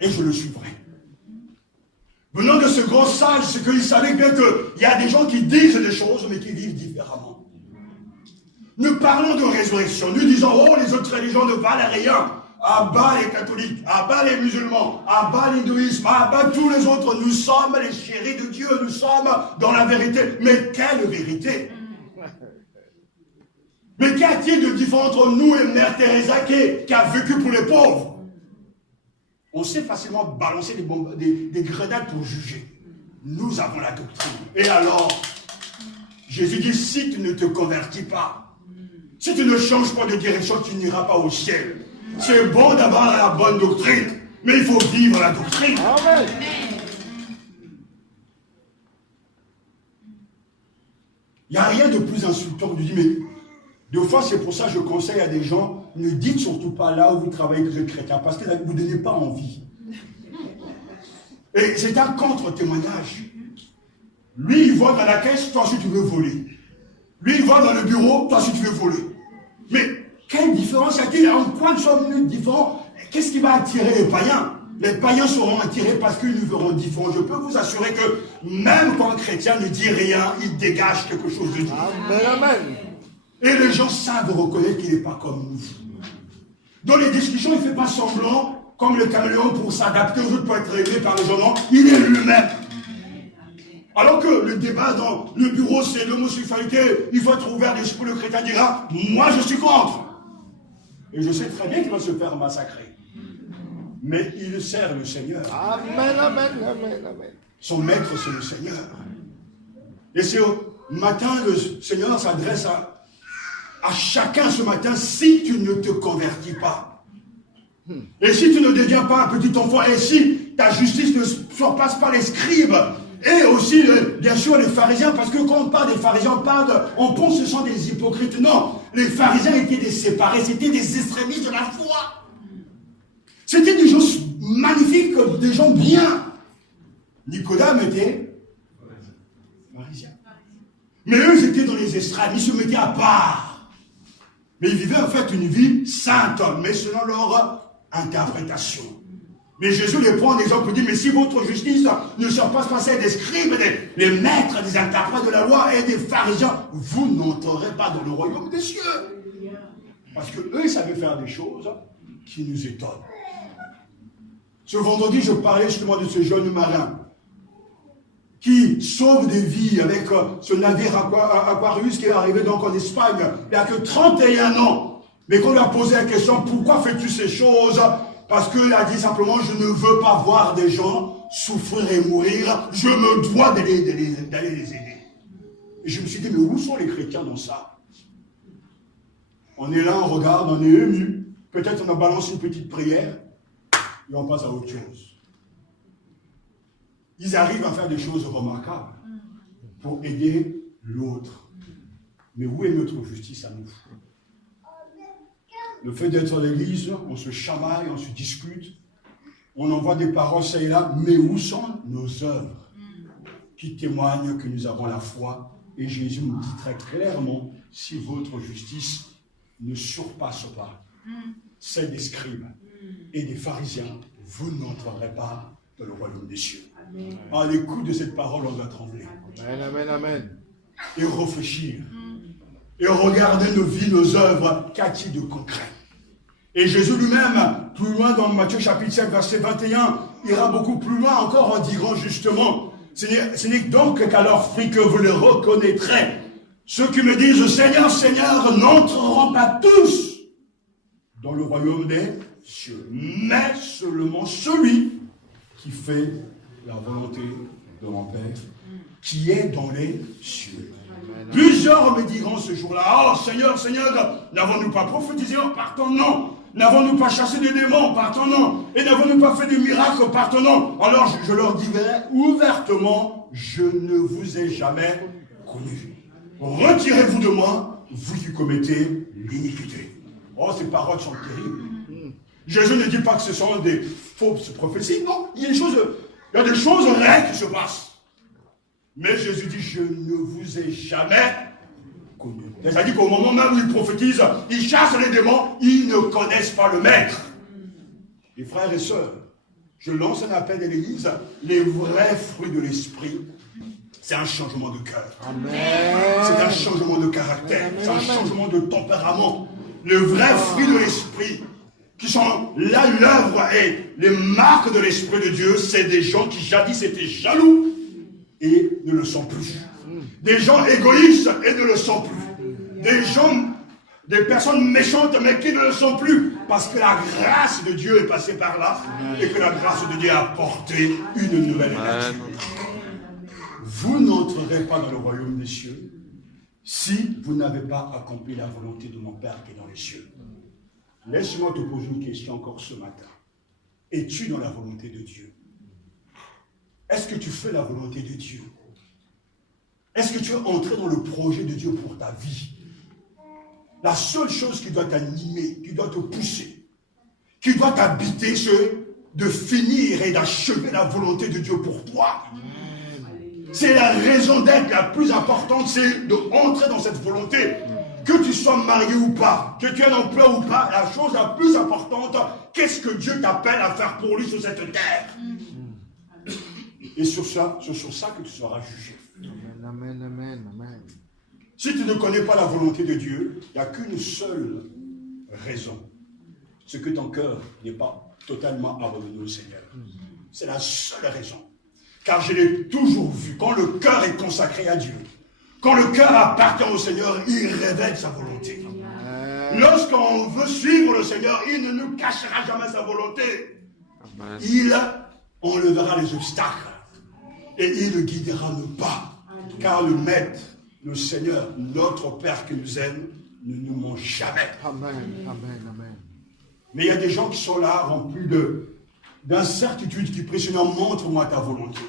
Et je le suivrai. Venant de ce grand sage, c'est qu'il savait bien qu'il y a des gens qui disent des choses mais qui vivent différemment. Nous parlons de résurrection, nous disons oh les autres religions ne valent rien. À bas les catholiques, à bas les musulmans, à bas l'hindouisme, à bas tous les autres. Nous sommes les chéris de Dieu, nous sommes dans la vérité. Mais quelle vérité? Mais qu'y a-t-il de différent entre nous et Mère Teresa qui a vécu pour les pauvres? On sait facilement balancer des grenades pour juger. Nous avons la doctrine. Et alors, Jésus dit, si tu ne te convertis pas, si tu ne changes pas de direction, tu n'iras pas au ciel. C'est bon d'avoir la bonne doctrine, mais il faut vivre la doctrine. Amen. Il n'y a rien de plus insultant que de dire, mais des fois c'est pour ça que je conseille à des gens, ne dites surtout pas là où vous travaillez que vous êtes chrétien, parce que vous ne donnez pas envie. Et c'est un contre-témoignage. Lui, il voit dans la caisse, toi aussi tu veux voler. Lui, il voit dans le bureau, toi aussi tu veux voler. Mais quelle différence y a-t-il? En quoi sommes-nous différents? Qu'est-ce qui va attirer les païens? Les païens seront attirés parce qu'ils nous verront différents. Je peux vous assurer que même quand un chrétien ne dit rien, il dégage quelque chose de Dieu. Amen, amen. Et les gens savent reconnaître qu'il n'est pas comme nous. Dans les discussions, il ne fait pas semblant, comme le caméléon, pour s'adapter aux autres, pour être aimé par les gens. Non, il est lui-même. Alors que le débat dans le bureau, c'est l'homosexualité, il faut être ouvert d'esprit, le chrétien dira, moi je suis contre. Et je sais très bien qu'il va se faire massacrer. Mais il sert le Seigneur. Amen, amen, amen, amen. Son maître, c'est le Seigneur. Et c'est au matin, le Seigneur s'adresse à chacun ce matin, si tu ne te convertis pas. Et si tu ne deviens pas un petit enfant, et si ta justice ne surpasse pas les scribes, et aussi, bien sûr, les pharisiens, parce que quand on parle des pharisiens, on pense que ce sont des hypocrites. Non, les pharisiens étaient des séparés, c'était des extrémistes de la foi. C'était des gens magnifiques, des gens bien. Nicodème était pharisien. Mais eux, ils étaient dans les estrades, ils se mettaient à part. Mais ils vivaient en fait une vie sainte, mais selon leur interprétation. Mais Jésus les prend en exemple et dit, mais si votre justice ne sort pas passée des scribes, des maîtres, des interprètes de la loi et des pharisiens, vous n'entrerez pas dans le royaume des cieux. Parce que eux, ils savaient faire des choses qui nous étonnent. Ce vendredi, je parlais justement de ce jeune marin qui sauve des vies avec ce navire Aquarius qui est arrivé donc en Espagne. Il n'a que 31 ans. Mais quand on lui a posé la question, pourquoi fais-tu ces choses? Parce qu'il a dit simplement, je ne veux pas voir des gens souffrir et mourir. Je me dois d'aller les aider. Et je me suis dit, mais où sont les chrétiens dans ça? On est là, on regarde, on est ému. Peut-être on a balancé une petite prière et on passe à autre chose. Ils arrivent à faire des choses remarquables pour aider l'autre. Mais où est notre justice à nous? Le fait d'être à l'église, on se chamaille, on se discute, on envoie des paroles ça et là, mais où sont nos œuvres qui témoignent que nous avons la foi? Et Jésus nous dit très clairement, si votre justice ne surpasse pas celle des scribes et des pharisiens, vous n'entrerez pas dans le royaume des cieux. À l'écoute de cette parole, on doit trembler. Amen, amen, amen. Et réfléchir. Et regarder nos vies, nos œuvres, qu'a-t-il de concret? Et Jésus lui-même, plus loin dans Matthieu chapitre 7, verset 21, ira beaucoup plus loin encore en disant justement, ce n'est donc qu'à leurs fruits que vous les reconnaîtrez. Ceux qui me disent Seigneur, Seigneur, n'entreront pas tous dans le royaume des cieux, mais seulement celui qui fait la volonté de mon Père, qui est dans les cieux. Plusieurs me diront ce jour-là, oh Seigneur, Seigneur, n'avons-nous pas prophétisé en partant? Non. N'avons-nous pas chassé des démons en partant? Non. Et n'avons-nous pas fait des miracles en partant? Non. Alors je leur dirai ouvertement, je ne vous ai jamais connu. Retirez-vous de moi, vous qui commettez l'iniquité. Oh, ces paroles sont terribles. Jésus ne dit pas que ce sont des fausses prophéties. Non, il y a des choses réelles qui se passent. Mais Jésus dit, je ne vous ai jamais connu. C'est-à-dire qu'au moment même où ils prophétisent, ils chassent les démons, ils ne connaissent pas le maître. Les frères et sœurs, je lance un appel à l'église, les vrais fruits de l'esprit, c'est un changement de cœur. C'est un changement de caractère, c'est un changement de tempérament. Les vrais fruits de l'esprit, qui sont là l'œuvre et les marques de l'esprit de Dieu, c'est des gens qui jadis étaient jaloux et ne le sont plus. Des gens égoïstes et ne le sont plus. Des personnes méchantes mais qui ne le sont plus. Parce que la grâce de Dieu est passée par là et que la grâce de Dieu a apporté une nouvelle nature. Vous n'entrerez pas dans le royaume des cieux si vous n'avez pas accompli la volonté de mon Père qui est dans les cieux. Laisse-moi te poser une question encore ce matin. Es-tu dans la volonté de Dieu? Est-ce que tu fais la volonté de Dieu? Est-ce que tu es entré dans le projet de Dieu pour ta vie? La seule chose qui doit t'animer, qui doit te pousser, qui doit t'habiter, c'est de finir et d'achever la volonté de Dieu pour toi. C'est la raison d'être la plus importante, c'est d'entrer dans cette volonté. Que tu sois marié ou pas, que tu aies un emploi ou pas, la chose la plus importante, qu'est-ce que Dieu t'appelle à faire pour lui sur cette terre? Et c'est sur ça que tu seras jugé. Amen, amen, amen. Si tu ne connais pas la volonté de Dieu, il n'y a qu'une seule raison. C'est que ton cœur n'est pas totalement abandonné au Seigneur. C'est la seule raison. Car je l'ai toujours vu, quand le cœur est consacré à Dieu, quand le cœur appartient au Seigneur, il révèle sa volonté. Lorsqu'on veut suivre le Seigneur, il ne nous cachera jamais sa volonté. Amen. Il enlèvera les obstacles et il ne guidera nos pas. Car le Maître, le Seigneur, notre Père qui nous aime, ne nous ment jamais. Amen, amen, amen. Mais il y a des gens qui sont là remplis d'incertitude qui prient, Seigneur, montre-moi ta volonté.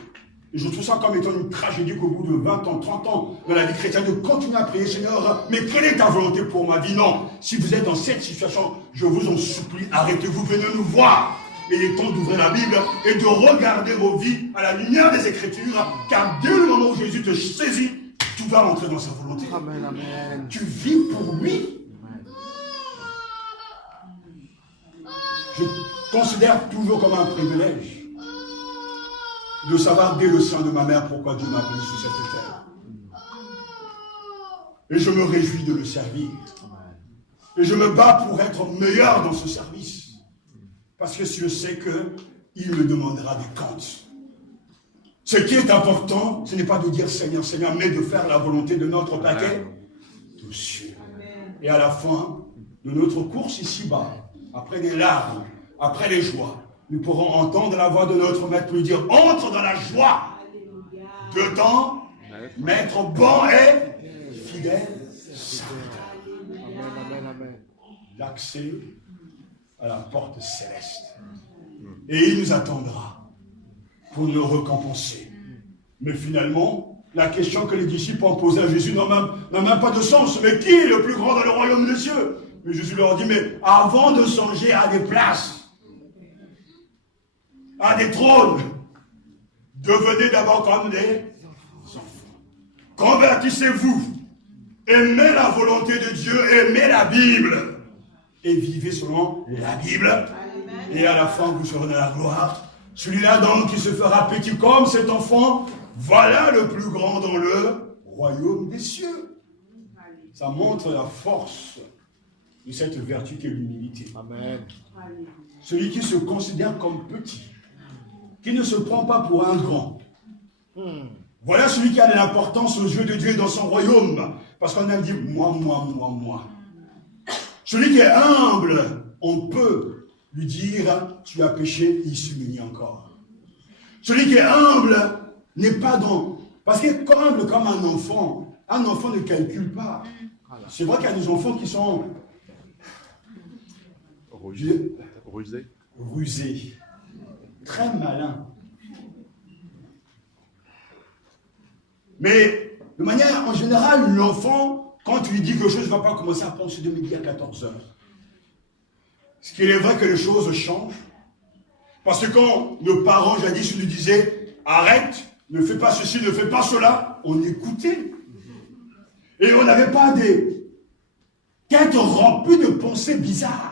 Et je trouve ça comme étant une tragédie qu'au bout de 20 ans, 30 ans dans la vie chrétienne, de continuer à prier, Seigneur, mais quelle est ta volonté pour ma vie? Non, si vous êtes dans cette situation, je vous en supplie, arrêtez-vous, venez nous voir. il est temps d'ouvrir la Bible et de regarder vos vies à la lumière des Écritures, car dès le moment où Jésus te saisit, tu vas rentrer dans sa volonté. Amen, amen. Tu vis pour lui. Je considère toujours comme un privilège de savoir dès le sein de ma mère pourquoi Dieu m'a appelé sur cette terre. Et je me réjouis de le servir. Et je me bats pour être meilleur dans ce service. Parce que je sais qu'il me demandera des comptes. Ce qui est important, ce n'est pas de dire Seigneur, Seigneur, mais de faire la volonté de notre paquet de cieux. Et à la fin de notre course ici-bas, après des larmes, après les joies, nous pourrons entendre la voix de notre maître lui dire, entre dans la joie. Dedans, maître bon et fidèle. Amen, amen, amen. L'accès à la porte céleste. Et il nous attendra pour nous récompenser. Mais finalement, la question que les disciples ont posée à Jésus n'a même pas de sens. Mais qui est le plus grand dans le royaume des cieux? Mais Jésus leur dit, mais avant de songer à des places, à des trônes, devenez d'abord comme des enfants. Convertissez-vous. Aimez la volonté de Dieu, aimez la Bible. Et vivez selon la Bible. Et à la fin, vous serez dans la gloire. Celui-là donc qui se fera petit comme cet enfant, voilà le plus grand dans le royaume des cieux. Ça montre la force de cette vertu qu'est l'humilité. Amen. Celui qui se considère comme petit, qui ne se prend pas pour un grand. Voilà celui qui a de l'importance aux yeux de Dieu et dans son royaume. Parce qu'on aime dire moi, moi, moi, moi. Celui qui est humble, on peut lui dire tu as péché, il s'humilie encore. Celui qui est humble n'est pas dans... Parce qu'il est humble comme un enfant ne calcule pas. C'est vrai qu'il y a des enfants qui sont... Rusés. Très malins. Mais de manière, en général, l'enfant, quand tu lui dis quelque chose, ne va pas commencer à penser de midi à 14h. Ce qu'il est vrai que les choses changent. Parce que quand nos parents jadis nous disaient « Arrête, ne fais pas ceci, ne fais pas cela », on écoutait. Et on n'avait pas des têtes remplies de pensées bizarres.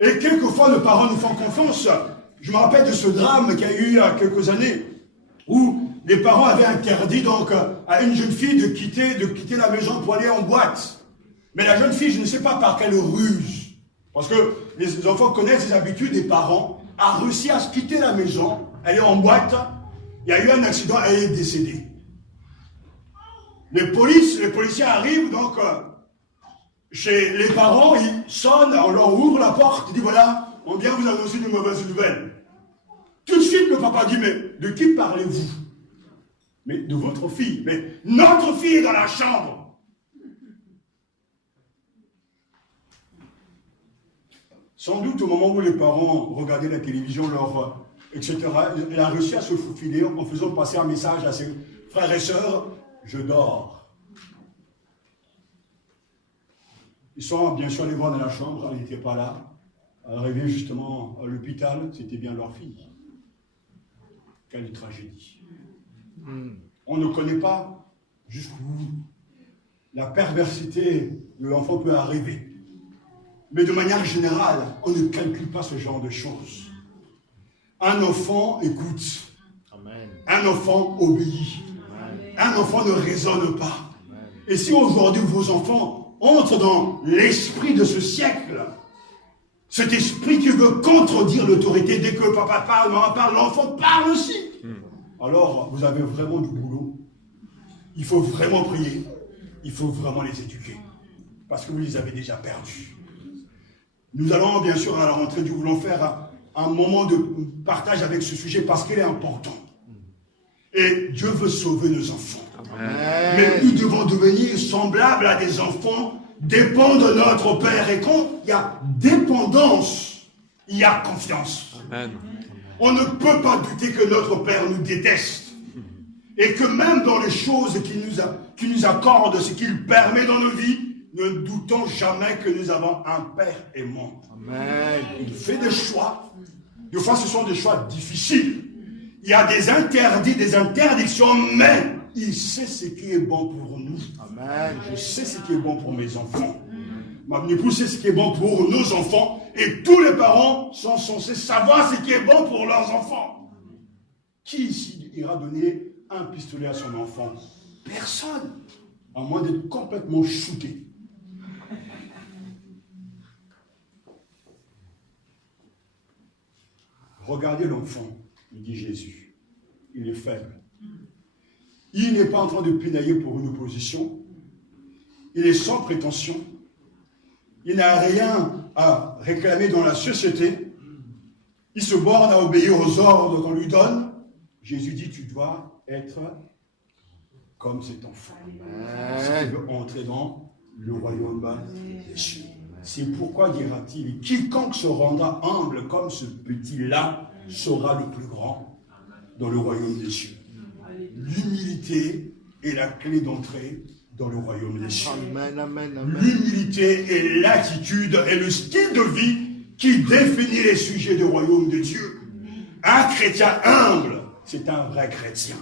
Et quelquefois, nos parents nous font confiance. Je me rappelle de ce drame qu'il y a eu il y a quelques années, où les parents avaient interdit donc à une jeune fille de quitter la maison pour aller en boîte. Mais la jeune fille, je ne sais pas par quelle ruse, parce que les enfants connaissent les habitudes des parents, a réussi à se quitter la maison, elle est en boîte, il y a eu un accident, elle est décédée. Les policiers arrivent donc chez les parents, ils sonnent, on leur ouvre la porte, ils disent voilà, on vient vous annoncer une mauvaise nouvelle. Tout de suite, le papa dit, mais de qui parlez-vous? Mais de votre fille. Mais notre fille est dans la chambre. Sans doute au moment où les parents regardaient la télévision, etc., elle a réussi à se faufiler en faisant passer un message à ses frères et sœurs, je dors. Ils sont bien sûr allés voir dans la chambre, elle n'était pas là. Arrivé justement à l'hôpital, c'était bien leur fille. Quelle tragédie. On ne connaît pas jusqu'où la perversité de l'enfant peut arriver. Mais de manière générale, on ne calcule pas ce genre de choses. Un enfant écoute. Amen. Un enfant obéit. Amen. Un enfant ne raisonne pas. Amen. Et si aujourd'hui vos enfants entrent dans l'esprit de ce siècle, cet esprit qui veut contredire l'autorité, dès que papa parle, maman parle, l'enfant parle aussi. Alors, vous avez vraiment du boulot. Il faut vraiment prier. Il faut vraiment les éduquer. Parce que vous les avez déjà perdus. Nous allons, bien sûr, à la rentrée, nous voulons faire un moment de partage avec ce sujet parce qu'il est important. Et Dieu veut sauver nos enfants. Amen. Mais nous devons devenir semblables à des enfants, dépendre de notre Père. Et quand il y a dépendance, il y a confiance. Amen. On ne peut pas douter que notre Père nous déteste. Et que même dans les choses qu'il nous accorde, ce qu'il permet dans nos vies, ne doutons jamais que nous avons un Père aimant. Amen. Il fait des choix. Des fois, ce sont des choix difficiles. Il y a des interdits, des interdictions, mais il sait ce qui est bon pour nous. Amen. Je sais ce qui est bon pour mes enfants. Ma épouse sait ce qui est bon pour nos enfants. Et tous les parents sont censés savoir ce qui est bon pour leurs enfants. Qui ici ira donner un pistolet à son enfant? Personne. À moins d'être complètement shooté. Regardez l'enfant, il dit Jésus. Il est faible. Il n'est pas en train de pinailler pour une opposition. Il est sans prétention. Il n'a rien à réclamer dans la société. Il se borne à obéir aux ordres qu'on lui donne. Jésus dit, tu dois être comme cet enfant. Si tu veux entrer dans le royaume des cieux. C'est pourquoi, dira-t-il, quiconque se rendra humble comme ce petit-là sera le plus grand dans le royaume des cieux. L'humilité est la clé d'entrée dans le royaume des cieux. Amen, amen, amen. L'humilité est l'attitude et le style de vie qui définit les sujets du royaume de Dieu. Un chrétien humble, c'est un vrai chrétien.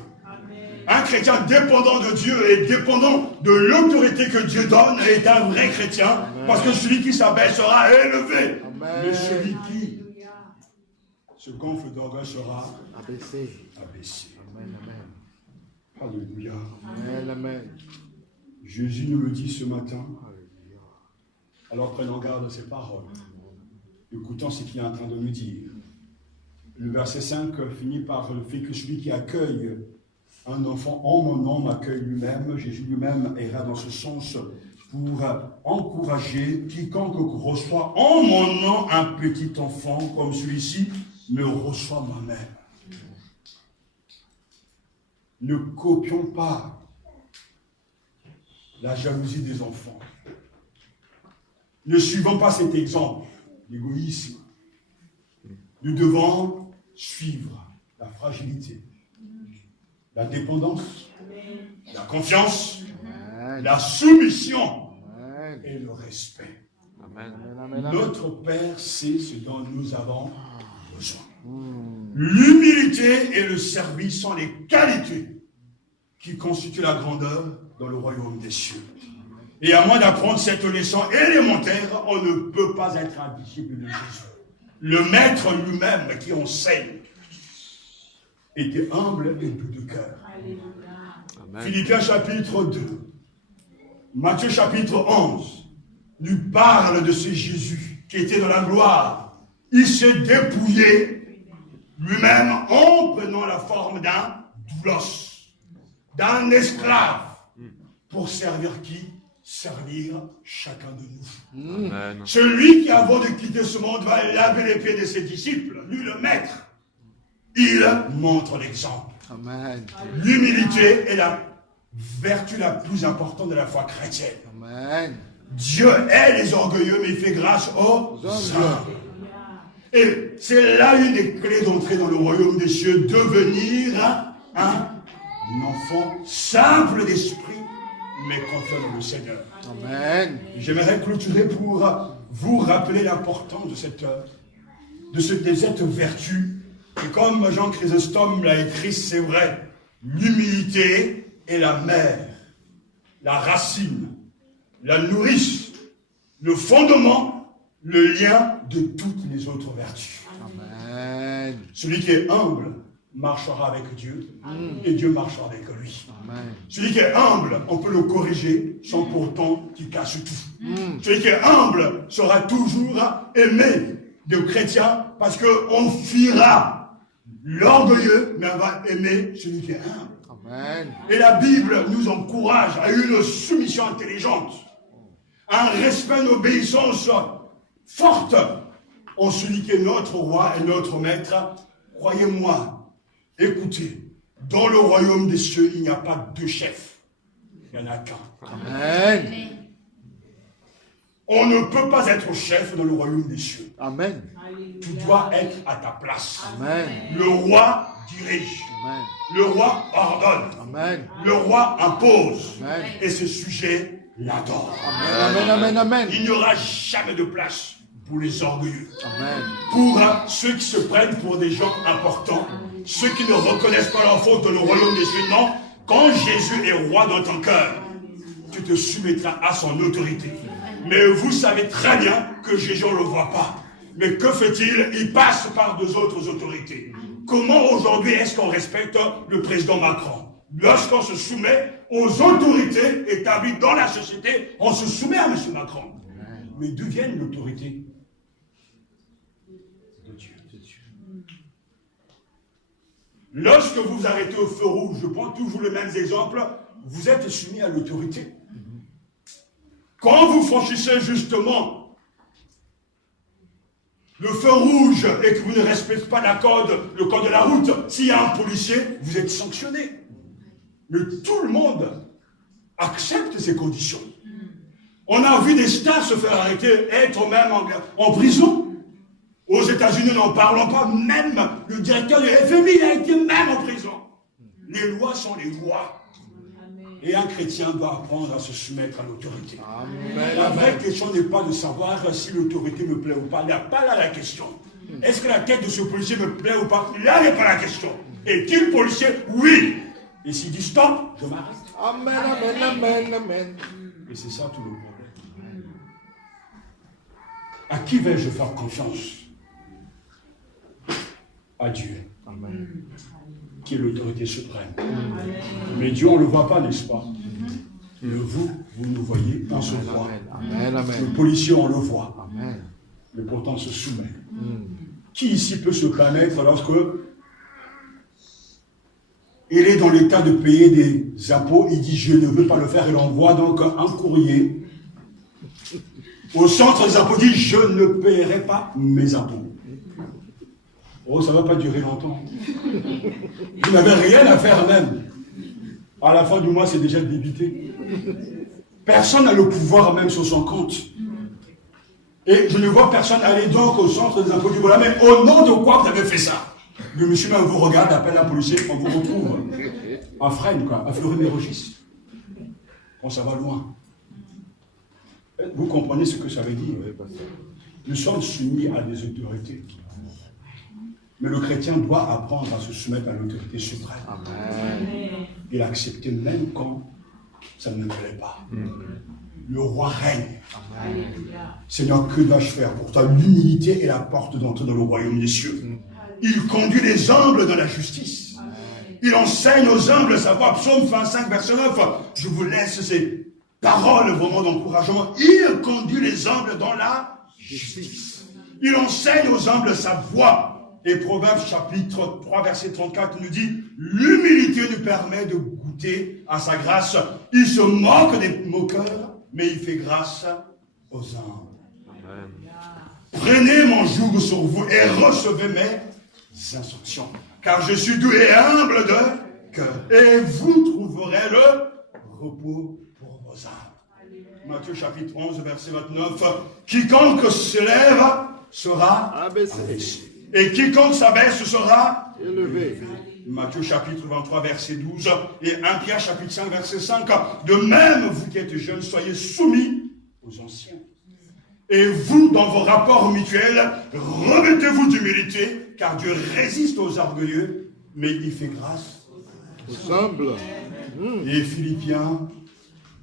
Un chrétien dépendant de Dieu et dépendant de l'autorité que Dieu donne est un vrai chrétien. Amen. Parce que celui qui s'abaisse sera élevé. Amen. Mais celui qui se gonfle d'orgueil sera abaissé. Amen, amen. Alléluia. Amen, amen. Jésus nous le dit ce matin. Alors prenons garde à ces paroles. Écoutons ce qu'il est en train de nous dire. Le verset 5 finit par le fait que celui qui accueille un enfant en mon nom m'accueille lui-même. Jésus lui-même ira dans ce sens pour encourager quiconque reçoit en mon nom un petit enfant comme celui-ci me reçoit moi-même. Ne copions pas la jalousie des enfants. Ne suivons pas cet exemple, l'égoïsme. Nous devons suivre la fragilité, la dépendance, la confiance, la soumission et le respect. Amen. Notre Père sait ce dont nous avons besoin. L'humilité et le service sont les qualités qui constituent la grandeur dans le royaume des cieux. Et à moins d'apprendre cette leçon élémentaire, on ne peut pas être un disciple de Jésus. Le maître lui-même qui enseigne était humble et doux de cœur. Philippiens chapitre 2, Matthieu chapitre 11, nous parle de ce Jésus qui était dans la gloire. Il s'est dépouillé lui-même en prenant la forme d'un doulos, d'un esclave, pour servir qui? Servir chacun de nous. Amen. Celui qui, avant de quitter ce monde, va laver les pieds de ses disciples, lui le maître, il montre l'exemple. Amen. L'humilité est la vertu la plus importante de la foi chrétienne. Amen. Dieu aide les orgueilleux, mais il fait grâce aux humbles. Et c'est là une des clés d'entrer dans le royaume des cieux, devenir un enfant simple d'esprit, mais confiant dans le Seigneur. Amen. J'aimerais clôturer pour vous rappeler l'importance de cette vertu. Et comme Jean Chrysostome l'a écrit, c'est vrai, l'humilité est la mère, la racine, la nourrice, le fondement, le lien de toutes les autres vertus. Amen. Celui qui est humble marchera avec Dieu et Dieu marchera avec lui. Amen. Celui qui est humble, on peut le corriger sans pourtant qu'il cache tout. Celui qui est humble sera toujours aimé des chrétiens parce qu'on fuira l'orgueilleux, mais on va aimer celui qui est humble. Amen. Et la Bible nous encourage à une soumission intelligente, un respect, une obéissance forte en celui qui est notre roi et notre maître. Croyez-moi, écoutez, dans le royaume des cieux, il n'y a pas deux chefs. Il n'y en a qu'un. Amen. On ne peut pas être chef dans le royaume des cieux. Amen. Tu dois être à ta place. Amen. Le roi dirige. Amen. Le roi ordonne. Amen. Le roi impose. Amen. Et c'est sujet l'adorent. Amen, amen, amen. Il n'y aura jamais de place pour les orgueilleux. Amen. Pour ceux qui se prennent pour des gens importants, ceux qui ne reconnaissent pas leur faute dans le royaume des cieux. Non, quand Jésus est roi dans ton cœur, tu te soumettras à son autorité. Mais vous savez très bien que Jésus, on ne le voit pas. Mais que fait-il? Il passe par deux autres autorités. Comment aujourd'hui est-ce qu'on respecte le président Macron? Lorsqu'on se soumet aux autorités établies dans la société, on se soumet à M. Macron. Mais d'où vient l'autorité? De Dieu. Lorsque vous vous arrêtez au feu rouge, je prends toujours les mêmes exemples, vous êtes soumis à l'autorité. Quand vous franchissez justement le feu rouge et que vous ne respectez pas le code de la route, s'il y a un policier, vous êtes sanctionné. Mais tout le monde accepte ces conditions. On a vu des stars se faire arrêter, être même en prison. Aux États-Unis, n'en parlons pas, même le directeur du FMI a été même en prison. Les lois sont les lois. Et un chrétien doit apprendre à se soumettre à l'autorité. La vraie question n'est pas de savoir si l'autorité me plaît ou pas. Il n'y a pas là la question. Est-ce que la tête de ce policier me plaît ou pas? Là n'est pas la question. Est-il policier? Oui. Et s'il dit stop, je m'arrête. Amen, amen, amen, amen. Et c'est ça tout le problème. À qui vais-je faire confiance? À Dieu. Amen. Qui est l'autorité suprême. Mais Dieu, on ne le voit pas, n'est-ce pas? Mais vous nous voyez, on se voit. Amen, amen. Le policier, on le voit. Amen. Mais pourtant, on se soumet. Qui ici peut se permettre lorsque il est dans l'état de payer des impôts, il dit je ne veux pas le faire, il envoie donc un courrier au centre des impôts, il dit je ne paierai pas mes impôts. Oh, ça ne va pas durer longtemps. Vous n'avez rien à faire même. À la fin du mois, c'est déjà débité. Personne n'a le pouvoir même sur son compte. Et je ne vois personne aller donc au centre des impôts du voilà, mais au nom de quoi vous avez fait ça? Le monsieur même vous regarde, appelle un policier, on vous retrouve à Fresnes, quoi, à Fleury-Mérogis. Bon, ça va loin. Vous comprenez ce que ça veut dire? Nous sommes soumis à des autorités. Mais le chrétien doit apprendre à se soumettre à l'autorité suprême. Amen. Et l'accepter même quand ça ne me plaît pas. Le roi règne. Amen. Seigneur, que dois-je faire pour toi? L'humilité est la porte d'entrée dans le royaume des cieux. Il conduit les humbles dans la justice. Il enseigne aux humbles sa voie. Psaume 25, verset 9. Je vous laisse ces paroles vraiment d'encouragement. Il conduit les humbles dans la justice. Il enseigne aux humbles sa voie. Et Proverbes chapitre 3, verset 34 nous dit, l'humilité nous permet de goûter à sa grâce. Il se moque des moqueurs, mais il fait grâce aux humbles. Amen. Prenez mon joug sur vous et recevez mes instructions. Car je suis doux et humble de cœur. Et vous trouverez le repos pour vos âmes. Matthieu chapitre 11, verset 29. Quiconque se lève sera abaissé. Et quiconque s'abaisse sera élevé. Matthieu chapitre 23, verset 12. Et 1 Pierre chapitre 5, verset 5. De même, vous qui êtes jeunes, soyez soumis aux anciens. Et vous, dans vos rapports mutuels, revêtez-vous d'humilité, car Dieu résiste aux orgueilleux, mais il fait grâce aux humbles. Et Philippiens,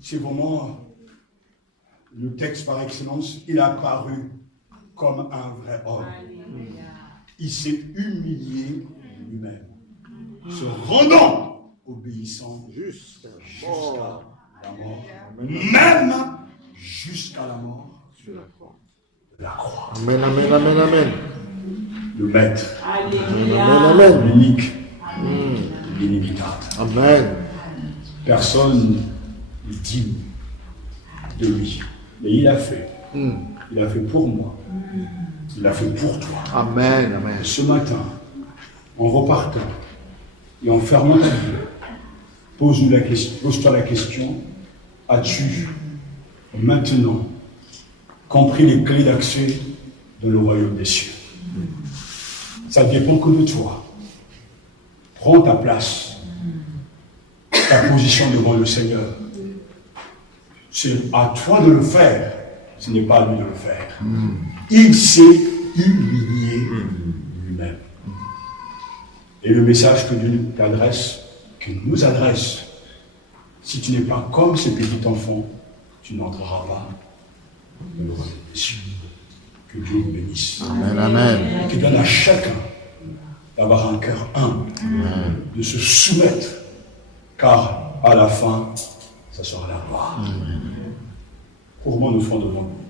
c'est vraiment le texte par excellence. Il a paru comme un vrai homme. Il s'est humilié lui-même, se rendant obéissant jusqu'à la mort, même jusqu'à la mort de la croix. Amen, amen, amen, amen. Le maître, Amen, amen. l'unique, l'inimitable. Amen. Personne n'est digne de lui. Mais il a fait. Il a fait pour moi. Il l'a fait pour toi. Amen, amen. Ce matin, en repartant et en fermant ta vie, pose-toi la question, as-tu maintenant compris les clés d'accès dans le royaume des cieux? Ça ne dépend que de toi. Prends ta place, ta position devant le Seigneur. C'est à toi de le faire. Ce n'est pas à lui de le faire. Il s'est humilié lui-même. Et le message que Dieu t'adresse, que nous adresse, si tu n'es pas comme ces petits enfants, tu n'entreras pas dans le royaume des cieux. Que Dieu vous bénisse. Amen, amen. Et qu'il donne à chacun d'avoir un cœur humble, de se soumettre, car à la fin, ça sera la gloire. Courbons nos fronts devant nous.